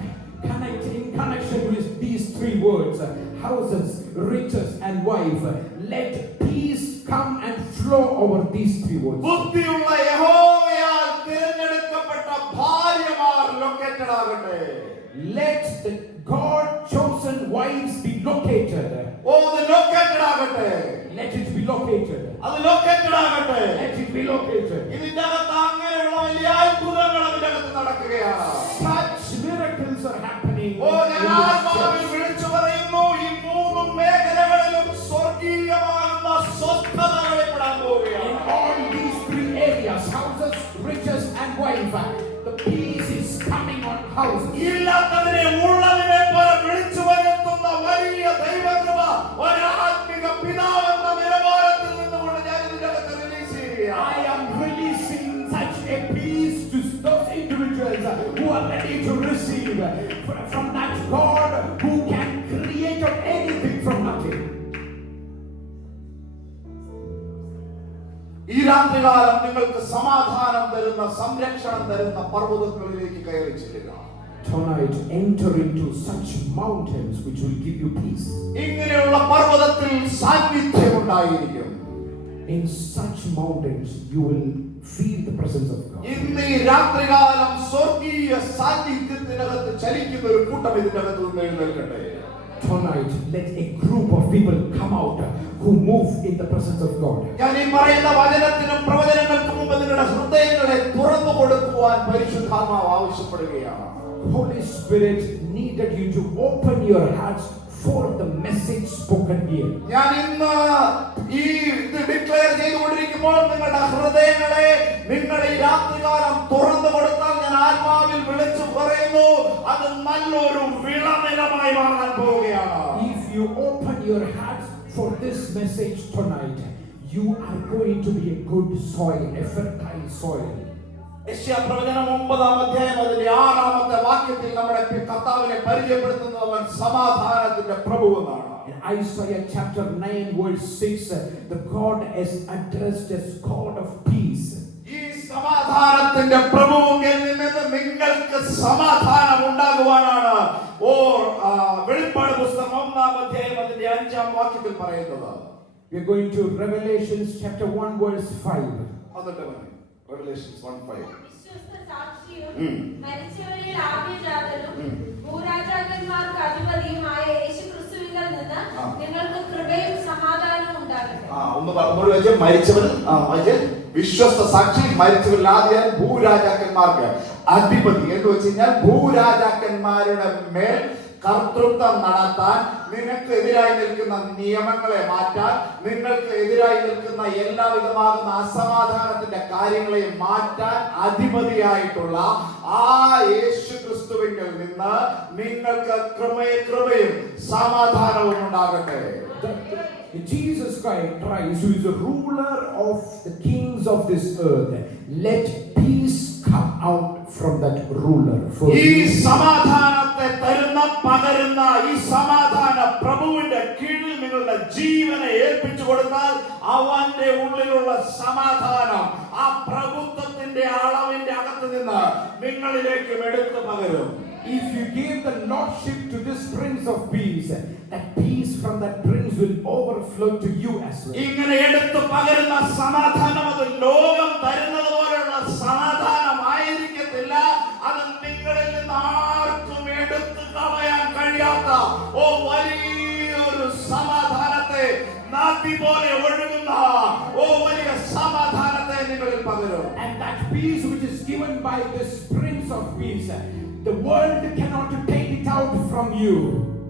in connection with these 3 words, houses, riches, and wife, let peace come and flow over these 3 words. ബുദ്ധിയുള്ള യഹോവയാൽ തിരഞ്ഞെടുക്കപ്പെട്ട ഭാര്യമാർ ലൊക്കേറ്റഡ് ആകട്ടെ. Let the God-chosen wives be located. അത് ലൊക്കേറ്റഡ് ആകട്ടെ. Let it be located. അത് ലൊക്കേറ്റഡ് ആകട്ടെ. Let it be located. ഇതിന്റെ അകത്ത് അങ്ങനെയുള്ള വലിയ അത്ഭുതങ്ങൾ അതിന്റെ അകത്ത് നടക്കുകയാണ്. Such miracles are happening. ഞാൻ ആത്മാവിൽ വിളിച്ചു പറയുന്നു, ഈ 3 മേഖലകളിലും സ്വർഗീയമാകുന്ന സ്വസ്ഥത വെളിപ്പെടാൻ പോവുകയാണ്. In all these 3 areas, houses, riches, and wife, the peace is coming on houses. ഇല്ലാത്തതിനെ ഉള്ളതിനെ പോലെ വിളിച്ചു വരുത്തുന്ന വലിയ ദൈവകൃപ ഒരാത്മിക പിതാവെന്ന നിലവാരത്തിൽ നിന്നുകൊണ്ട് ഞാൻ ഇതിന്റെ അകത്ത് റിലീസ് ചെയ്യുകയാണ്. I am releasing such a peace to those individuals who are ready to receive from that God who can create anything from nothing. ഈ രാത്രികാലം നിങ്ങൾക്ക് സമാധാനം തരുന്ന, സംരക്ഷണം തരുന്ന പർവ്വതങ്ങളിലേക്ക് കയറി ചെല്ലുക. Tonight, enter into such mountains which will give you peace. ഇങ്ങനെയുള്ള പർവ്വതത്തിൽ സാന്നിധ്യം ഉണ്ടായിരിക്കും. In such mountains, you will feel the presence of God. ഇന്ന് ഈ രാത്രികാലം സ്വർഗീയ സാന്നിധ്യത്തിനകത്ത് ചലിക്കുന്ന ഒരു കൂട്ടം ഇതിന്റെ അകത്ത് നിന്ന് എഴുന്നേൽക്കട്ടെ. Tonight, let a group of people come out who move in the presence of God. ഞാൻ ഈ പറയുന്ന വചനത്തിനും പ്രവചനങ്ങൾക്കും മുമ്പ് നിങ്ങളുടെ ഹൃദയങ്ങളെ തുറന്നു കൊടുക്കുവാൻ പരിശുദ്ധാത്മാവ് ആവശ്യപ്പെടുകയാണ്. Holy Spirit needed you to open your hearts for the message spoken here. ഞാൻ ഇന്ന് ഈ ഇത് ഡിക്ലെയർ ചെയ്തുകൊണ്ടിരിക്കുമ്പോൾ നിങ്ങളുടെ ഹൃദയങ്ങളെ നിങ്ങൾ ഈ രാത്രികാലം തുറന്നു കൊടുത്താൽ ഞാൻ ആത്മാവിൽ വിളിച്ചു പറയുന്നു, അത് നല്ലൊരു വിളനിലമായി മാറാൻ പോവുകയാണ്. If you open your hearts for this message tonight, you are going to be a good soil, a fertile soil. യെശയ്യാപ്രവചനം 9-ാം അധ്യായം അതിന്റെ 6-ാമത്തെ വാക്യത്തിൽ നമ്മുടെ കർത്താവിനെ പരിചയപ്പെടുത്തുന്നത് അവൻ സമാധാനത്തിന്റെ പ്രഭു എന്നാണ്. In Isaiah chapter 9 verse 6, the God is addressed as God of peace. ഈ സമാധാനത്തിന്റെ പ്രഭുവിൽ നിന്ന് നിങ്ങൾക്ക് സമാധാനം ഉണ്ടാകുവാനാണ് വെളിപ്പാട് പുസ്തകം 1-ാം അധ്യായം അതിന്റെ 5-ാം വാക്യത്തിൽ പറയുന്നത്. We are going to Revelations chapter 1 verse 5. Revelations 1:5. വിശ്വസ്ത സാക്ഷിയും മരിച്ചവരിൽ ആദ്യജാതനും ഭൂരാജാക്കന്മാർക്ക് അധിപതിയുമായ യേശുക്രിസ്തുവിങ്കൽ നിന്ന് നിങ്ങൾക്ക് കൃപയും സമാധാനവും ഉണ്ടാകട്ടെ. ഒന്ന് പറഞ്ഞു വെച്ചാൽ മരിച്ചവൻ വിശ്വസ്ത സാക്ഷി, മരിച്ചവരിൽ ആദ്യ ഭൂരാജാക്കന്മാർക്ക് അധിപതി എന്ന് വെച്ച് കഴിഞ്ഞാൽ ഭൂരാജാക്കന്മാരുടെ മേൽ കർത്തൃത്വം നടത്താൻ, നിങ്ങൾക്ക് എതിരായി നിൽക്കുന്ന നിയമങ്ങളെ മാറ്റാൻ, നിങ്ങൾക്ക് എതിരായി നിൽക്കുന്ന എല്ലാവിധമാകുന്ന അസമാധാനത്തിന്റെ കാര്യങ്ങളെ മാറ്റാൻ അധിപതിയായിട്ടുള്ള ആ യേശു ക്രിസ്തുവിങ്കിൽ നിന്ന് നിങ്ങൾക്ക് കൃപയും സമാധാനവും ഉണ്ടാകട്ടെ. Jesus Christ, who is the ruler of the kings of this earth, let peace come out from that ruler. ഈ സമാധാനത്തെ തരുന്ന പകരുന്ന ഈ സമാധാന പ്രഭുവിന്റെ കീഴിൽ നിങ്ങളുടെ ജീവനെ ഏൽപ്പിച്ചു കൊടുത്താൽ അവന്റെ ഉള്ളിലുള്ള സമാധാനം ആ പ്രഭുത്വത്തിന്റെ അളവിന്റെ അകത്ത് നിന്ന് നിങ്ങളിലേക്ക് എടുത്തു പകരും. If you give the lordship to this Prince of Peace, that peace from that prince will overflow to you as well. ഇങ്ങനെ എടുത്തു പകരുന്ന സമാധാനം അത് ലോകം തരുന്നത് പോലെയുള്ള സമാധാനമായിരിക്കത്തില്ല. അത് നിങ്ങളിൽ നിന്ന് ആർക്കും എടുത്തു കളയാൻ കഴിയാത്ത വലിയൊരു സമാധാനത്തെ, നദി പോലെ ഒഴുകുന്ന വലിയ സമാധാനത്തെ നിങ്ങളിൽ പകരും. And that peace which is given by this Prince of Peace, the world cannot take it out from you.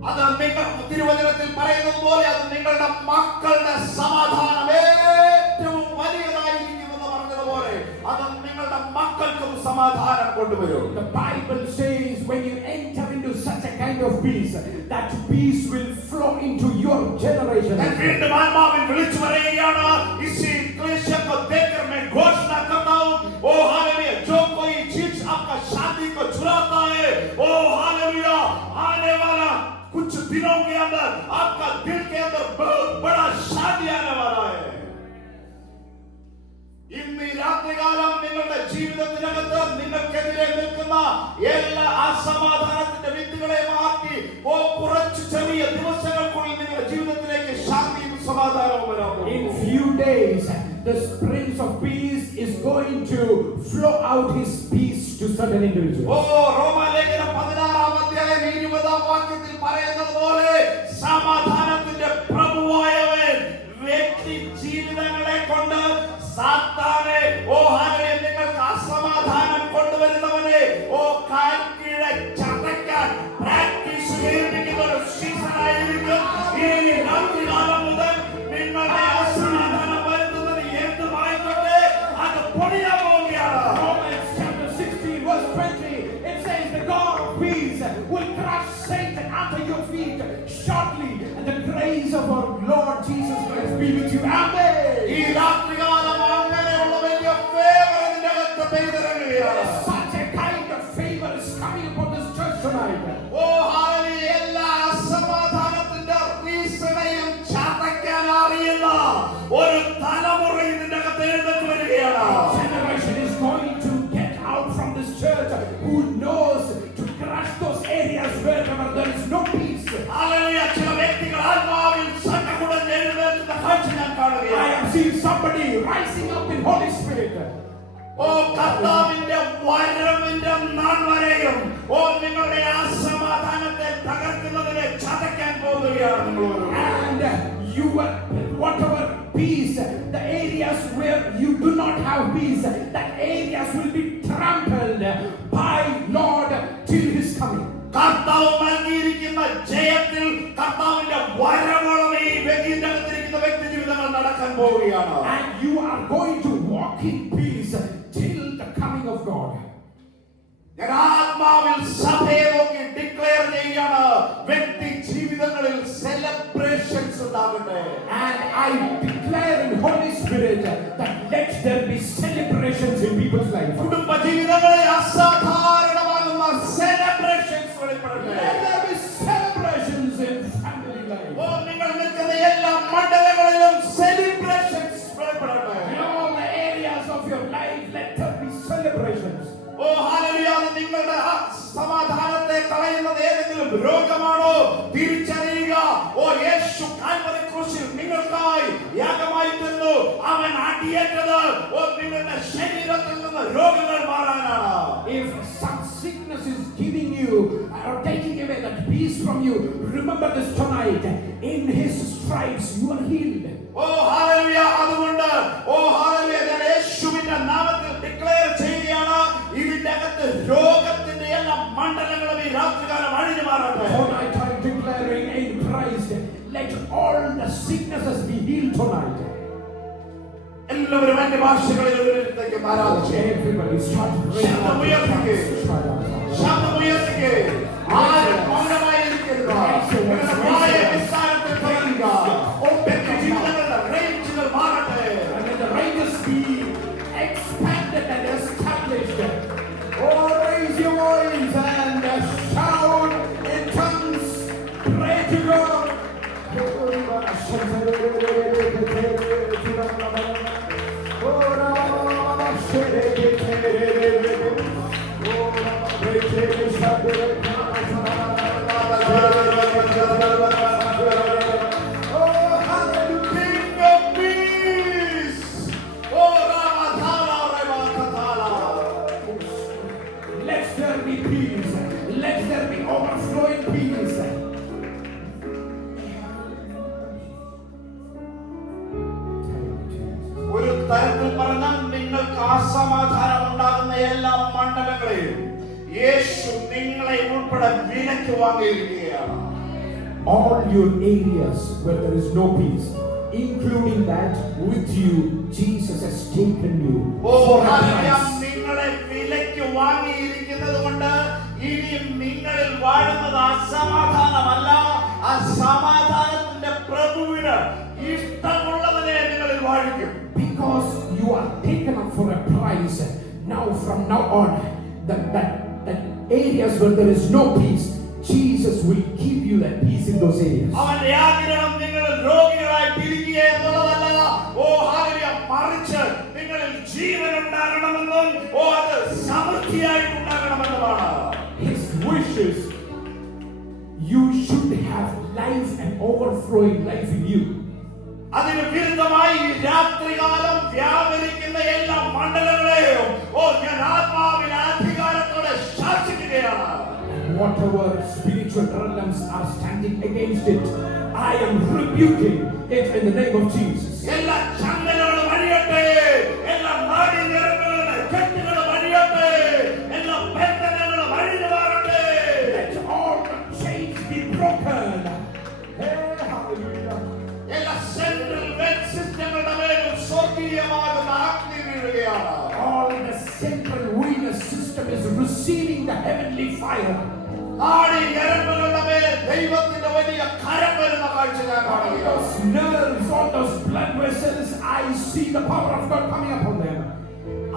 അത് നിങ്ങൾ തിരുവചനത്തിൽ പറയുന്നത് പോലെ അത് നിങ്ങളുടെ മക്കളുടെ സമാധാനം ഏറ്റവും വലിയതായിരിക്കുമെന്ന് പറഞ്ഞതുപോലെ അത് നിങ്ങളുടെ മക്കൾക്കും സമാധാനം കൊണ്ടുവരും. The Bible says when you enter into such a kind of peace, that peace will flow into your generation. വീണ്ടും ആത്മാവിൽ വിളിച്ചു പറയുകയാണ്, इसी क्लेश को देखकर मैं घोषणा करता हूं, ओ हालेलुया, जो कोई चीज आपका शांति को चुराता है, ओ हालेलुया, आने वाला कुछ दिनों के अंदर आपका दिल के अंदर बहुत बड़ा शांति आने वाला है. ഇന്ന് ഈ രാത്രികാലം നിങ്ങളുടെ ജീവിതത്തിനകത്ത് നിങ്ങൾക്കെതിരെ നിൽക്കുന്ന എല്ലാ അസമാധാനത്തിന്റെ വിത്തുകളെ മാറ്റി കുറച്ച് ചെറിയ ദിവസങ്ങൾക്കുള്ളിൽ നിങ്ങളുടെ ജീവിതത്തിലേക്ക് ശാന്തിയും സമാധാനവും വരാൻ പോകുന്നു. In few days, this Prince of Peace is going to flow out his peace to certain individuals. റോമാലേഖനം 16-ാം അധ്യായം 20-ാം വാക്യത്തിൽ പറയുന്നത് പോലെ സമാധാനത്തിന്റെ പ്രഭുവായവൻ വ്യക്തി ജീവിതങ്ങളെ കൊണ്ട് സാത്താനെ നിങ്ങൾക്ക് അസമാധാനം കൊണ്ടുവരുന്നവനെ കാൽക്കീഴെ ചതയ്ക്കാൻ പ്രാക്ടീസ് ചെയ്തിരിക്കുന്ന ഒരു സീസണായിരിക്കും. ഈ രാത്രികാലം മുതൽ നിങ്ങളുടെ അസമാധാനം വരുത്തുന്നത് എന്തുമായിക്കോട്ടെ അത് പൊടിയാൻ പോവുകയാണ്. Romans chapter 16 verse 20, it says the God of peace will crush Satan under your feet shortly, and the grace of our Lord Jesus Christ be with you. Amen. ഈ രാത്രികാലം അങ്ങനെയുള്ള വലിയ ഫേവർ ഇതിന്റെ അകത്ത് പെയ്തിറങ്ങുകയാണ്. Such a kind of favor is coming upon this church tonight. Hallelujah, എല്ലാ അസമാധാനത്തിന്റെ റീസണയും ചതയ്ക്കാൻ അറിയുന്ന ഒരു തലമുറ ഇതിന്റെ അകത്ത് എഴുന്നേറ്റ് വരികയാണ്. Generation is going to get out from this church who knows to crush those areas wherever there is no peace. Hallelujah, ചില വ്യക്തികൾ ആത്മാവിൽ സന്നദ്ധത എഴുന്നേൽക്കുന്ന കാഴ്ച ഞാൻ കാണുകയാണ്. I have seen somebody rising up in Holy Spirit. കർത്താവിന്റെ വരവിന്റെ നാൾ വരെയും നിങ്ങളുടെ അസമാധാനത്തെ തകർക്കുന്നതിനെ ചതയ്ക്കാൻ പോകുകയാണ്. And you whatever peace, the areas where you do not have peace, that areas will be trampled by Lord till his coming. കർത്താവ് നൽകിയിരിക്കുന്ന ജയത്തിൽ കർത്താവിന്റെ വരവോളം ഈ വ്യക്തിയുടെ അകത്തിരിക്കുന്ന വ്യക്തി ജീവിതങ്ങൾ നടക്കാൻ പോവുകയാണ്. And you are going to walk in peace till the coming of God. ഞാൻ ആത്മാവിൽ സഭയെ നോക്കി ഡിക്ലെയർ ചെയ്യുകയാണ്, വ്യക്തി ജീവിതങ്ങളിൽ സെലിബ്രേഷൻസ് ഉണ്ടാകട്ടെ. And I declare in Holy Spirit that let there be celebrations in people's life. കുടുംബ ജീവിതങ്ങളിൽ അസാധാരണമാകുന്ന സെലിബ്രേഷൻസ് വെളിപ്പെടട്ടെ. Let there be celebrations in family life. ഓ, നിങ്ങൾ നിൽക്കുന്ന എല്ലാ മണ്ഡലങ്ങളിലും സെലിബ്രേഷൻസ് വെളിപ്പെടട്ടെ. In all the areas of your life, let there be celebrations. Oh hallelujah. നിങ്ങളുടെ സമാധാനത്തെ കളയുന്നത് ഏതെങ്കിലും രോഗമാണോ തിരിച്ചറിയുക. ഓ, യേശു കാൽവരി ക്രൂശിൽ നിങ്ങൾക്കായി യാഗമായി തീർന്നു. അവൻ അടിയേറ്റത് ഓ നിങ്ങളുടെ ശരീരത്തിൽ നിന്ന് രോഗങ്ങൾ മാറാനാണ്. If some sickness is giving you or taking away that peace from you, remember this tonight. In his stripes you are healed. Oh hallelujah. അതുകൊണ്ട് ഓ ഹല്ലേലൂയ, ഞാൻ യേശുവിന്റെ നാമത്തിൽ ഡിക്ലെയർ ചെയ്യുകയാണ്, ഇതിന്റെ അകത്ത് രോഗത്തിന്റെ എല്ലാ മണ്ഡലങ്ങളും ഈ രാത്രികാലം അഴിഞ്ഞു മാറട്ടെ. Tonight I am declaring in Christ, let all the sicknesses be healed tonight. എല്ലാവരും അന്യ ഭാഷകളിൽ ഒരിടത്തേക്ക് ആരാധിച്ചു. Everybody start praying. ശബ്ദമുയർത്തിക്ക്. ആരും മൗനമായിരിക്കരുത്. നിങ്ങളുടെ വായെ വിസ്താരത്തിൽ പറയുക. വ്യക്തി ജീവിതങ്ങളുടെ റേഞ്ചുകൾ മാറട്ടെ. And let the ranges be expanded and established. Oh, raise your voice and shout in tongues. Pray to God. King of peace. Oh, Ramathala, Ramathala. Let there be peace. Let there be overflowing peace. ഒരു തരത്തിൽ പറഞ്ഞാൽ നിങ്ങൾക്ക് അസമാധാനം ഉണ്ടാകുന്ന എല്ലാ മണ്ഡലങ്ങളെയും യേശു നിങ്ങളെ ഉൾപ്പെടെ വിലയ്ക്ക് വാങ്ങിയിരിക്കുകയാണ്. All your areas where there is no peace, including that with you, Jesus has taken you oh for a hallelujah. price. നിങ്ങളെ വിലയ്ക്ക് വാങ്ങിയിരിക്കുന്നത് കൊണ്ട് ഇനിയും നിങ്ങളിൽ വാഴുന്നത് അസമാധാനമല്ല, ആ സമാധാനത്തിന്റെ പ്രഭുവിന് ഇഷ്ടമുള്ളതിനെ നിങ്ങളിൽ വാഴിക്കും. Because you are taken up for a price. Now from now on, that areas where there is no peace, Jesus will give you that peace in those areas. അവന്റെ ആഗ്രഹം നിങ്ങൾ രോഗികളായി തിരിക്കുക എന്നുള്ളതല്ല. ഓ ഹല്ലേലൂയ. മറിച്ച് നിങ്ങളിൽ ജീവൻ ഉണ്ടാകണമെന്നും ഓ അത് സമൃദ്ധിയായിട്ട് ഉണ്ടാകണമെന്നുമാണ്. His wishes, you should have life and overflowing life in you. അതിന് വിരുദ്ധമായി രാത്രികാലം വ്യാപരിക്കുന്ന എല്ലാ മണ്ഡലങ്ങളെയും ഓ ഞാൻ ആത്മാവിൽ അധികാരത്തോടെ ശാസിക്കുകയാണ്. Whatever spiritual realms are standing against it, I am rebuking it in the name of Jesus. എല്ലാ ചങ്ങലകളും അഴിയട്ടെ, എല്ലാ നാഡീഞരമ്പുകളുടെ കെട്ടുകളും അഴിയട്ടെ, എല്ലാ ബന്ധനങ്ങളും അഴിഞ്ഞു മാറട്ടെ. Let all the chains be broken. Hey, hallelujah. എല്ലാ സെൻട്രൽ വെന്റ് സിസ്റ്റങ്ങളുടെ മേലും സ്വർഗീയമാകുന്ന അഗ്നി വീഴുകയാണ്. All the central venous system is receiving the heavenly fire. നാഡീഞരമ്പുകളുടെ മേൽ ദൈവത്തിന്റെ വലിയ കരം വരുന്ന കാഴ്ച ഞാൻ All കാണുകയാണ്. those nerves, all those blood vessels, I see the power of God coming upon them.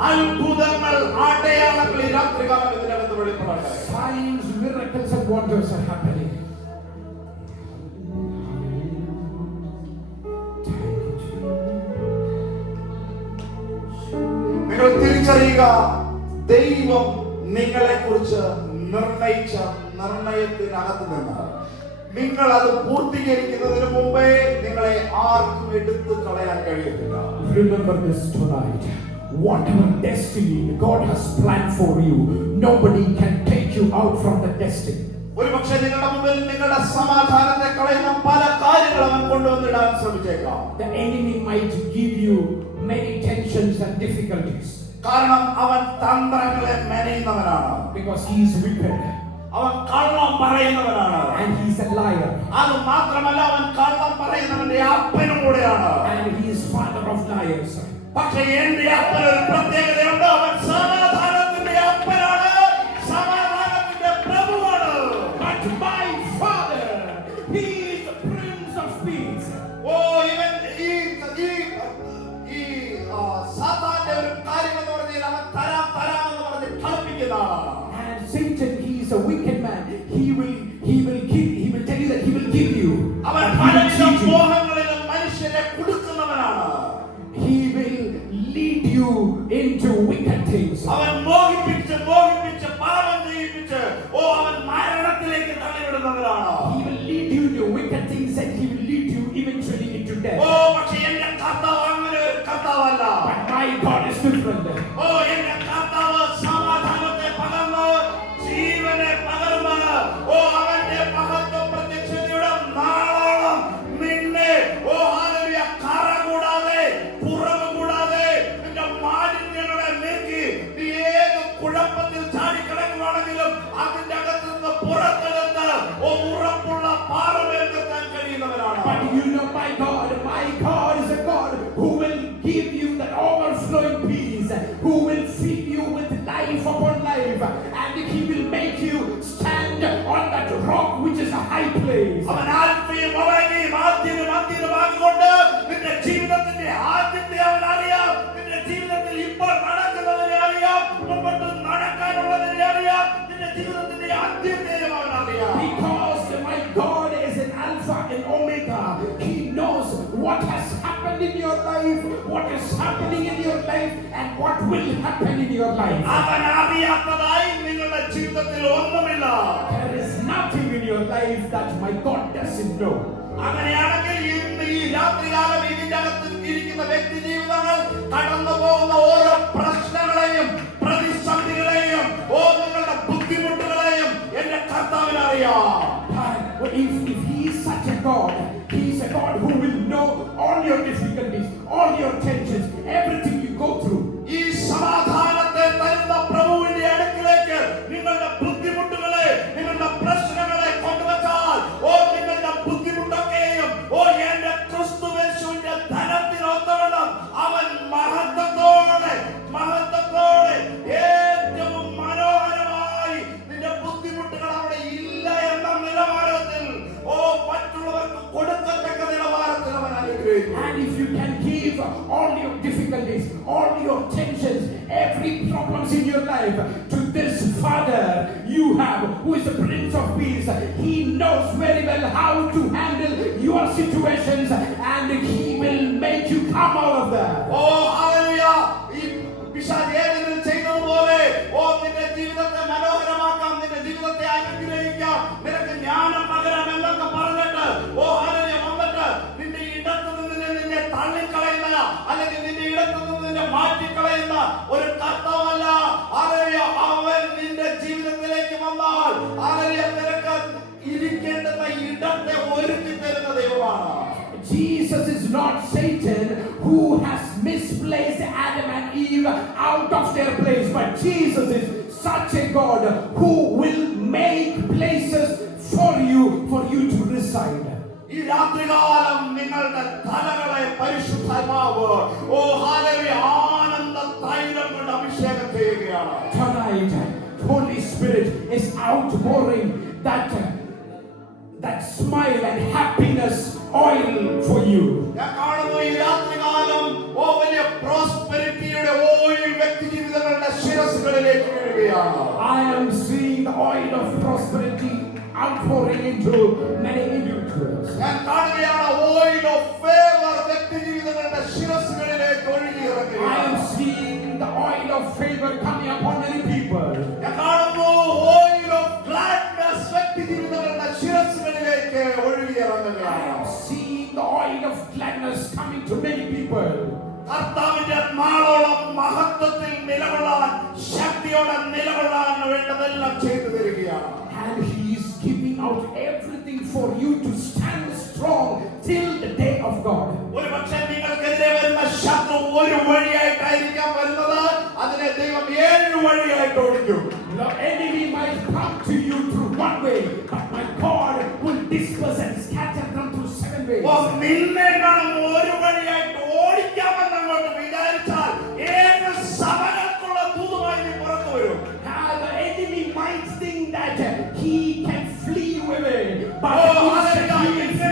അത്ഭുതങ്ങൾ അടയാളങ്ങൾ ഈ രാത്രികാലം ഇതിനകത്ത് വെളിപ്പെടട്ടെ. Signs, miracles and wonders are happening. നിങ്ങൾ തിരിച്ചറിയുക, ദൈവം നിങ്ങളെ കുറിച്ച് നിർണയിച്ച നിർണയത്തിനകത്ത് നിന്ന് നിങ്ങൾ അത് പൂർത്തീകരിക്കുന്നതിന് മുമ്പേ നിങ്ങളെ ആർക്കും എടുത്തു കളയാൻ കഴിയത്തില്ല. Remember this tonight. Whatever destiny God has planned for you, nobody can take you out from the destiny. ഒരുപക്ഷെ നിങ്ങളുടെ മുമ്പിൽ നിങ്ങളുടെ സമാധാനത്തെ കളയുന്ന പല കാര്യങ്ങളും അവൻ കൊണ്ടുവന്നിടാൻ ശ്രമിച്ചേക്കാം. The enemy might give you many tensions and difficulties കാരണം അവൻ തന്ത്രങ്ങളെ മെനയുന്നവനാണ്. because he is wicked. അവൻ കള്ളം പറയുന്നവനാണ്. And he's a liar. അത് മാത്രമല്ല, അവൻ കള്ളം പറയുന്നവന്റെ അപ്പനും കൂടെയാണ്. And he is father of liars. പക്ഷേ എന്റെ അപ്പൻ ഒരു പ്രത്യേകതയുണ്ട്. അവൻ സമാധാനത്തിന്റെ അപ്പനാണ്, സമാധാനത്തിന്റെ പ്രഭുവാണ്. But my father, he is the Prince of Peace. ഓ, ഇവൻ ഈ സാത്താന്റെ ഒരു കാര്യം എന്ന് പറഞ്ഞാൽ അവൻ തരാമെന്ന് പറഞ്ഞ് കളിപ്പിക്കുന്ന ആളാണ്. And Satan, he is a wicked man. He will tell you that he will give you. അവൻ But he will പലവിധ cheat you. മോഹങ്ങളിലും മനുഷ്യരെ കൊടുക്കുന്നവനാണ്. He will lead you into wicked things. അവൻ മോഹിപ്പിച്ച് പാപം ചെയ്യിപ്പിച്ച് അവൻ മരണത്തിലേക്ക് തള്ളിവിടുന്നവനാണ്. He will lead you into wicked things and he will lead you eventually into death. പക്ഷേ എന്റെ കർത്താവ് അങ്ങനെ ഒരു കർത്താവല്ല. But my God is different. എന്റെ കർത്താവ് സമാധാനത്തെ പകർന്ന് ജീവനെ പകർന്ന് അവന്റെ മഹത്വ പ്രത്യക്ഷതയുടെ നാളോളം നിന്നെ ഹല്ലേലൂയ കറ കൂടാതെ പുറമെ കൂടാതെ നിന്റെ മാലിന്യങ്ങളെ നീക്കി നീ ഏത് കുഴപ്പത്തിൽ ചാടിക്കിടക്കുവാണെങ്കിലും അതിന്റെ അകത്തുനിന്ന് പുറത്തെടുത്ത് ഉറപ്പുള്ള പാറമേൽക്കെത്താൻ കഴിയുന്നവനാണ്. But you know my God is a God who will give you that overflowing peace, who will fill you with life upon life, and he will make you stand on that rock which is a high place. അവൻ ആത്മീയം ഒമേഗയും ആദ്യനും അന്ത്യനുമാകൊണ്ട് നിന്റെ ജീവിതത്തിന്റെ ആദ്യത്തെ അവൻ അറിയാം. നിന്റെ ജീവിതത്തിൽ ഇപ്പോൾ നടക്കുന്നതിനെ അറിയാം, മുമ്പോട്ട് നടക്കാനുള്ളതിനെ അറിയാം. നിന്റെ ജീവിതത്തിന്റെ ആദ്യത്തെയും അവൻ അറിയാം. Because my God is an Alpha and Omega. He knows what has happened in your life, what is happening in your life, and what will happen in your life. അവൻ അറിയാത്തതായി നിങ്ങളുടെ ജീവിതത്തിൽ ഒന്നുമില്ല. There is nothing in your life that my God doesn't know. അങ്ങനെയാണെങ്കിൽ ഇന്ന് ഈ രാത്രികാലം ഇതിന്റെ അകത്ത് ഇരിക്കുന്ന വ്യക്തി ജീവിതങ്ങൾ കടന്നു പോകുന്ന ഓരോ പ്രശ്നങ്ങളെയും പ്രതിസന്ധികളെയും നിങ്ങളുടെ ബുദ്ധിമുട്ടുകളെയും എന്റെ കർത്താവിന് അറിയാം. If he is such a God, he is a God who will know all your difficulties, all your tensions, everything you go through. ഈ സമാധാനത്തെ തരുന്ന പ്രഭുവിന്റെ അടുക്കിലേക്ക് നിങ്ങളുടെ ബുദ്ധിമുട്ടുകളെ, നിങ്ങളുടെ പ്രശ്നങ്ങളെ കൊണ്ടുവച്ചാൽ നിങ്ങളുടെ ബുദ്ധിമുട്ടൊക്കെയും എന്റെ ക്രിസ്തുയേശുവിന്റെ ധനത്തിനൊത്തവണ്ണം അവൻ മഹത്വത്തോടെ ഏറ്റവും മനോഹരമായി നിന്റെ ബുദ്ധിമുട്ടുകൾ അവിടെ ഇല്ല എന്ന നിലവാരത്തിൽ മറ്റുള്ളവർക്ക് കൊടുക്കത്തക്ക നിലവാരത്തിൽ അവൻ അനുഗ്രഹിക്കും. And if you can give all your difficulties, all your tensions, every problems in your life to this Father you have, who is the Prince of Peace, he knows very well how to handle your situations and he will make you come out of that. Hallelujah. ഈ പിശാച് ഏതെങ്കിലും ചെയ്യുന്നതുപോലെ നിന്റെ ജീവിതത്തെ മനോഹരമാക്കാം, നിന്റെ ജീവിതത്തെ അനുഗ്രഹിക്കാം, നിനക്ക് ജ്ഞാനം പകരാം എന്നൊക്കെ പറഞ്ഞിട്ട് ഹല്ലേലൂയ വന്നിട്ട് നിന്റെ ഇടത്തു നിന്ന് നിന്നെ തള്ളിക്കളയുന്ന അല്ലെങ്കിൽ നിന്റെ ഇടത്തു നിന്ന് നിന്നെ മാറ്റിക്കളയുന്ന ഒരു കർത്താവല്ല. ഹല്ലേലൂയ. അവൻ നിന്റെ ജീവിതത്തിലേക്ക് വന്നാൽ ഹല്ലേലൂയ നിനക്ക് ഇരിക്കേണ്ടുന്ന ഇടത്തെ ഒരുക്കി തരുന്ന ദൈവമാണ്. Jesus is not Satan who has misplaced Adam and Eve out of their place, but Jesus is such a God who will make places for you to reside. ഈ രാത്രികാലം നിങ്ങളുടെ തലകളെ പരിശുദ്ധാത്മാവ് ഹല്ലേലൂയ ആനന്ദ തൈലം കൊണ്ട് അഭിഷേകം ചെയ്യുകയാണ്. Tonight, Holy Spirit is outpouring that smile and happiness oil for you. ഞാൻ കാണുന്നു ഈ രാത്രികാലം വലിയ പ്രോസ്പെരിറ്റിയുടെ ഓയിൽ വ്യക്തി ജീവിതങ്ങളുടെ ശിരസുകളിലേക്ക് വീഴുകയാണ്. I am seeing the oil of prosperity outpouring into many individuals. ഞാൻ കാണുകയാണ് ഓയിൽ ഓഫ് ഫേവർ വ്യക്തി ജീവിതങ്ങളുടെ ശിരസുകളിലേക്ക് ഒഴുകി I ഇറങ്ങുകയാണ്. am seeing the oil of favor coming upon many people. ഞാൻ കാണുന്നു ഓയിൽ ഓഫ് ഗ്ലാഡ്നസ് വ്യക്തി ജീവിതങ്ങളുടെ ശിരസുകളിലേക്ക് ഒഴുകി I ഇറങ്ങുകയാണ്. am seeing the oil of gladness coming to many people. കർത്താവിന്റെ നാളോളം മഹത്വത്തിൽ നിലകൊള്ളാൻ, ശക്തിയോടെ നിലകൊള്ളാൻ വേണ്ടതെല്ലാം ചെയ്തു തരികയാണ്. And he is giving out everything for you to stand strong till the day of God. ഒരുപക്ഷേ നിങ്ങൾക്കെതിരെ വരുന്ന ശത്രു ഒരു വഴിയായിട്ടായിരിക്കാം വരുന്നത്, അതിനെ ദൈവം 7 വഴിയായിട്ട് ഓടിക്കും. The enemy might come to you through way, but my God will disperse and scatter them through 7 ways. നിന്നെ ഒരു വഴിയായിട്ട് ഓടിക്കാമെന്ന് അങ്ങോട്ട് വിചാരിച്ചാൽ ഏത് സഭകൾക്കുള്ള ദൂതുമായി നീ പുറത്തു വരും. The enemy might think that he can flee you away, but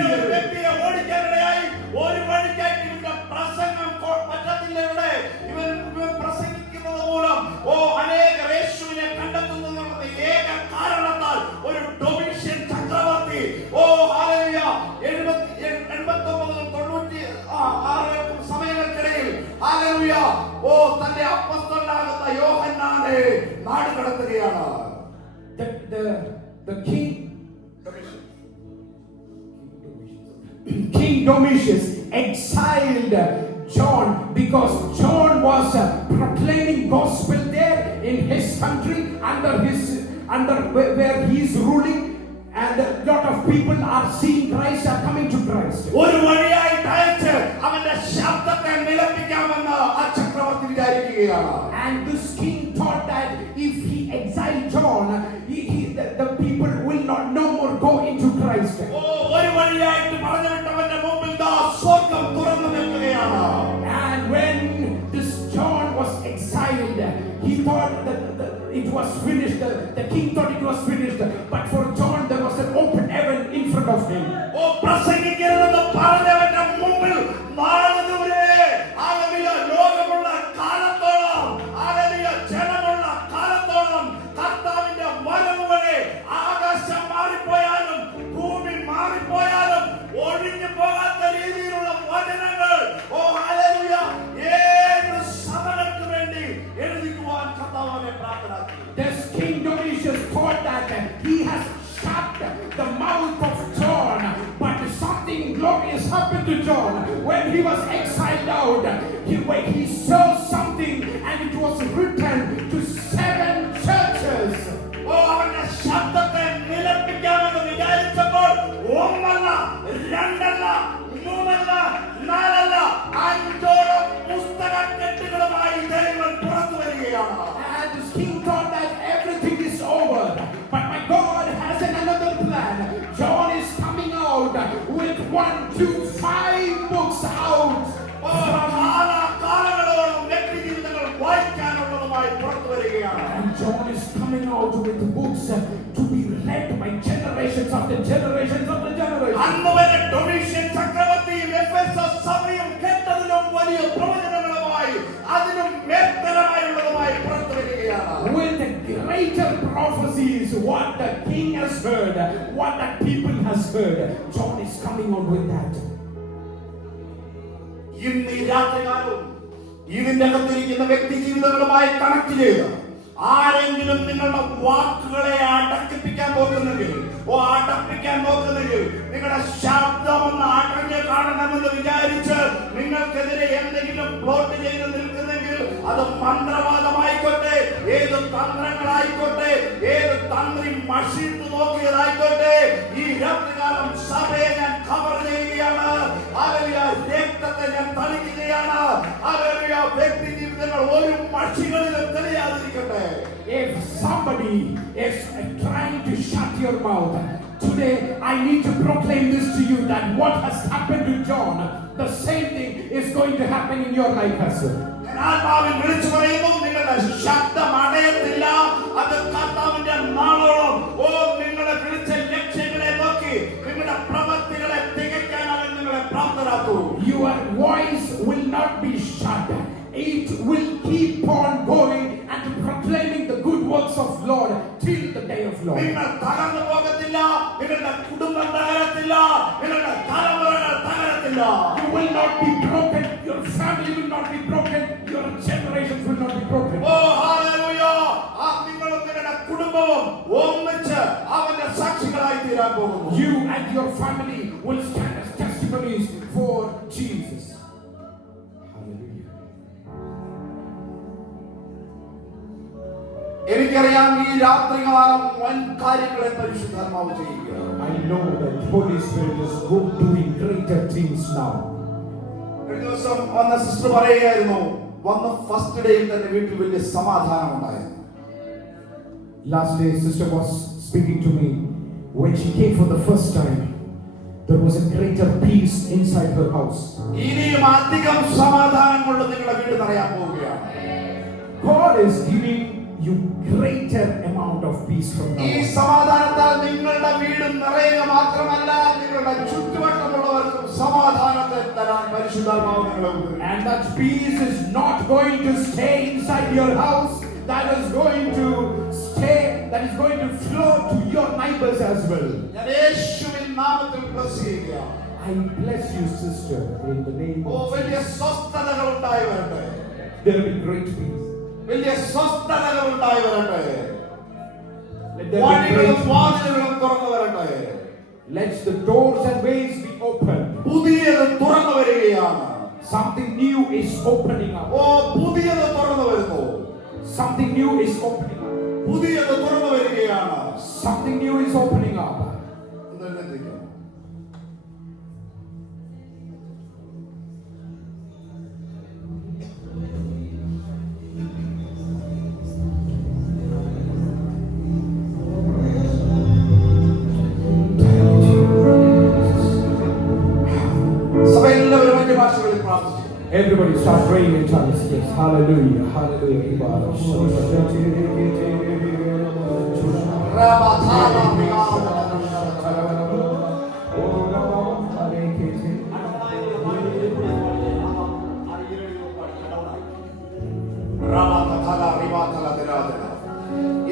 ഒരു വ്യക്തിയെ ഓടിക്കാനിടയായി ഒരു വഴിക്കായിട്ട് ഇവന്റെ പ്രസംഗം പറ്റത്തില്ല. ഇവിടെ ഇവൻ പ്രസംഗിക്കുന്നത് മൂലം അനേക യേശുവിനെ കണ്ടെത്തുന്നത് ഏക കാരണത്താൽ ഒരു ഡൊമിഷ്യൻ ചക്രവർത്തി 89-96 സമയങ്ങൾക്കിടയിൽ തന്റെ അപ്പസ്തലനാകുന്ന യോഹന്നാനെ നാട് കടത്തുകയാണ്. The King Domitius exiled John because John was proclaiming gospel there in his country under where he is ruling, and a lot of people are seeing Christ, are coming to Christ. ഒരു വഴിയായിട്ട് അയച്ച് അവന്റെ ശബ്ദത്തെ നിലപ്പിക്കാമെന്ന് ആ ചക്രവർത്തി വിചാരിക്കുകയാണ്. And this king thought that if he exiled John, the people will not no more go into Christ. ഒരു വഴിയായിട്ട് പറഞ്ഞു വിട്ടവന്റെ മുമ്പിൽ സ്വർഗ്ഗം തുറന്നു നിൽക്കുകയാണ്. And when this John was exiled, he thought that it was finished. The king thought it was finished, but for John there was an open heaven in front of him. പ്രസംഗിക്കരുതെന്ന് പറഞ്ഞവന്റെ മുമ്പിൽ നാളുവരെ ലോകമുള്ള കാലത്തോളം ജനമുള്ള കാലത്തോളം കർത്താവിന്റെ വരവ് വരെ ആകാശം മാറിപ്പോയാലും ഭൂമി മാറിപ്പോയാലും ഒഴിഞ്ഞു പോകാത്ത രീതിയിലുള്ള വചനങ്ങൾ ഏത് സഭകൾക്ക് വേണ്ടി എഴുതിക്കുവാൻ കർത്താവ് അവനെ പ്രാപ്തനാക്കി. This King Domitius thought that he has shut the mouth of John, but something glorious happened to John when he was exiled out. He saw something, and it was written to 7 churches. അവന്റെ ശബ്ദത്തെ നിലപ്പിക്കാമെന്ന് വിചാരിച്ചപ്പോൾ ഒന്നല്ല, രണ്ടല്ല, മൂന്നല്ല, നാലല്ല, 5ഓളം പുസ്തകക്കെട്ടുകളുമായി ജനങ്ങൾ പുറത്തു വരികയാണ്. And this king thought that everything is over, but my God has another plan. John is coming out with 1, 2, 5 books out. കാലങ്ങളോളം വ്യക്തി ജീവിതങ്ങൾ വായിക്കാനുള്ളതുമായി പുറത്തു വരികയാണ്. And John is coming out with books to be read by generations after generations after generations. അന്ന് വരെ Domitian ചക്രവർത്തിയും Ephesus സഭയും കേട്ടതിലും വലിയ പ്രവചനങ്ങളുമായി അതിനും മേൽത്തരമായുള്ളതുമായി പുറത്തു വരികയാണ്. With greater prophecies, what the king has heard, what the people has heard, John is coming out with that. ഇന്ന് ഈ രാത്രികാലവും ഇതിന്റെ അകത്തിരിക്കുന്ന വ്യക്തി ജീവിതങ്ങളുമായി കണക്ട് ചെയ്ത് ആരെങ്കിലും നിങ്ങളുടെ വാക്കുകളെ അടക്കിപ്പിക്കാൻ നോക്കുന്നെങ്കിൽ നിങ്ങളുടെ ശബ്ദം ഒന്ന് അടഞ്ഞ് കാണണമെന്ന് വിചാരിച്ച് നിങ്ങൾക്കെതിരെ എന്തെങ്കിലും പ്ലോട്ട് ചെയ്ത് നിൽക്കുന്നെങ്കിൽ അത് മന്ത്രവാദമായിക്കോട്ടെ, ഏത് തന്ത്രങ്ങളായിക്കോട്ടെ, ഏത് തന്ത്രി മഷിട്ട് നോക്കിയതായിക്കോട്ടെ, ഈ രാത്രികാലം സഭയെ ഞാൻ കവർ ചെയ്യുകയാണ്. രക്തത്തെ ഞാൻ തളിക്കുകയാണ്. വ്യക്തി ജീവിതങ്ങൾ ഒരു മഷികളിലും തെളിയാതിരിക്കട്ടെ. If somebody is trying to shut your mouth, today I need to proclaim this to you, that what has happened to John, the same thing is going to happen in your life as well. ആത്മാവിൽ വിളിച്ചു പറയുന്നു, നിങ്ങളുടെ ശബ്ദം അടയത്തില്ല. അത് കർത്താവിന്റെ നാളോളം നിങ്ങളെ വിളിച്ച ലക്ഷ്യങ്ങളെ നോക്കി നിങ്ങളുടെ പ്രവൃത്തികളെ തികയ്ക്കാൻ അവൻ നിങ്ങളെ പ്രാപ്തരാക്കും. Your voice will not be shut. It will keep on going and proclaiming the good works of Lord till the day of Lord. നിങ്ങൾ തകർന്നു പോകത്തില്ല, നിങ്ങളുടെ കുടുംബം തകരത്തില്ല, നിങ്ങളുടെ തലമുറകൾ തകരത്തില്ല. You will not be broken. Your family will not be broken. Your generations will not be broken. Hallelujah. നിങ്ങളും നിങ്ങളുടെ കുടുംബവും ഒന്നിച്ച് അവന്റെ സാക്ഷികളായി തീരാൻ പോകുന്നു. You and your family will stand as testimonies for Jesus. എനിക്കറിയാം ഈ രാത്രികാലം വൻ കാര്യങ്ങളെ പരിശുദ്ധാത്മാവ് ചെയ്യുക. I know that Holy Spirit is doing greater things now. ഒരു ദിവസം വന്ന സിസ്റ്റർ പറയുകയായിരുന്നു, വന്ന ഫസ്റ്റ് ഡേയിൽ തന്നെ വീട്ടിൽ വലിയ സമാധാനം ഉണ്ടായിരുന്നു. Last day, sister was speaking to me. when she came for the first time, there was a greater peace inside her house. ഇനിയും അധികം സമാധാനം കൊണ്ട് നിങ്ങളുടെ വീട് നിറയാൻ പോവുകയാണ്. God is giving you greater amount of peace from now ഈ on. സമാധാനത്താൽ നിങ്ങളുടെ വീട് നിറയുക മാത്രമല്ല, നിങ്ങളുടെ ചുറ്റുവട്ടമുള്ളവർക്കും സമാധാനത്തെ തരാൻ പരിശുദ്ധാത്മാവ് നിങ്ങളെ ഉപകരിക്കും. And that peace is not going to stay inside your house. That is going to stay, that is going to flow to your neighbors as well. ഞാൻ യേശുവിൻ നാമത്തിൽ bless ചെയ്യുകയാണ്. I bless you, sister, in the name oh, of വലിയ സ്വസ്ഥതകൾ ഉണ്ടായി വരട്ടെ. there will be great peace. വലിയ സ്വസ്ഥതകൾ ഉണ്ടായി വരട്ടെ. Let there be വഴികളും great, വാതിലുകളും തുറന്നു വരട്ടെ. let the doors and ways be open. പുതിയത് തുറന്നു വരികയാണ്. Something new is opening up. ഓ, പുതിയത് തുറന്നു വരുന്നു. Something new is opening up. പുതിയത് തുറന്നു വരികയാണ്. Something new is opening up. എഴുന്നേൽക്കാം. സഭയെല്ലാവരും അന്യഭാഷകളിൽ പ്രാർത്ഥിച്ചു. Everybody start praying in tongues. Yes, hallelujah, hallelujah.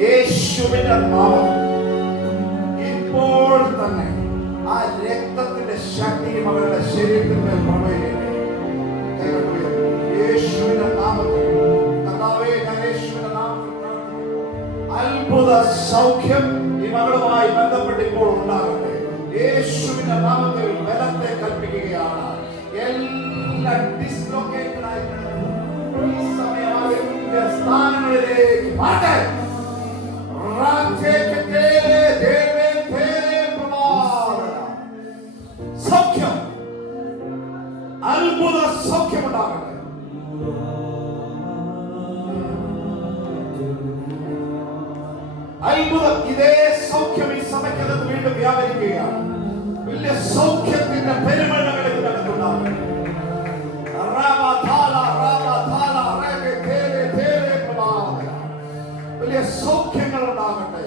യേശുവിന്റെ നാമം ഇപ്പോൾ തന്നെ ആ രക്തത്തിന്റെ ശക്തി മകളുടെ ശരീരത്തിൽ പ്രവഹിക്കട്ടെ. യേശുവിന്റെ നാമത്തിൽ കർത്താവേ, ഞാൻ യേശുവിന്റെ നാമത്തിൽ പ്രാർത്ഥിക്കുന്നു. അത്ഭുത സൗഖ്യം ഈ മകളുമായി ബന്ധപ്പെട്ട് ഇപ്പോൾ ഉണ്ടാകട്ടെ. യേശുവിന്റെ നാമത്തിൽ ബലത്തെ കൽപ്പിക്കുകയാണ്. എല്ലാ ഡിസ്ലൊക്കേറ്റഡ് ആയിട്ടുള്ള ഈ സമയം അതിന്റെ സ്ഥാനങ്ങളിലേക്ക് മാറ്റേ. സൗഖ്യം, അത്ഭുത സൗഖ്യം ഉണ്ടാകട്ടെ. അത്ഭുതം, ഇതേ സൗഖ്യം ഈ സഭയ്ക്കകത്ത് വീണ്ടും വ്യാപരിക്കുകയാണ്. വലിയ സൗഖ്യത്തിന്റെ പെരുമഴകൾ ഇതിനകത്തുണ്ടാകട്ടെ. വലിയ സൗഖ്യങ്ങൾ ഉണ്ടാകട്ടെ.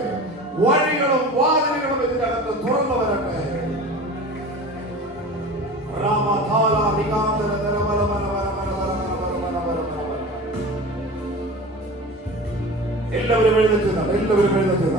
വഴികളും വാതിലുകളും ഇതിനകത്ത് തുറന്നു വരട്ടെ. എല്ലാവരും എഴുന്നേൽക്കുന്നുണ്ട്. എല്ലാവരും എഴുന്നേൽക്കുന്നു.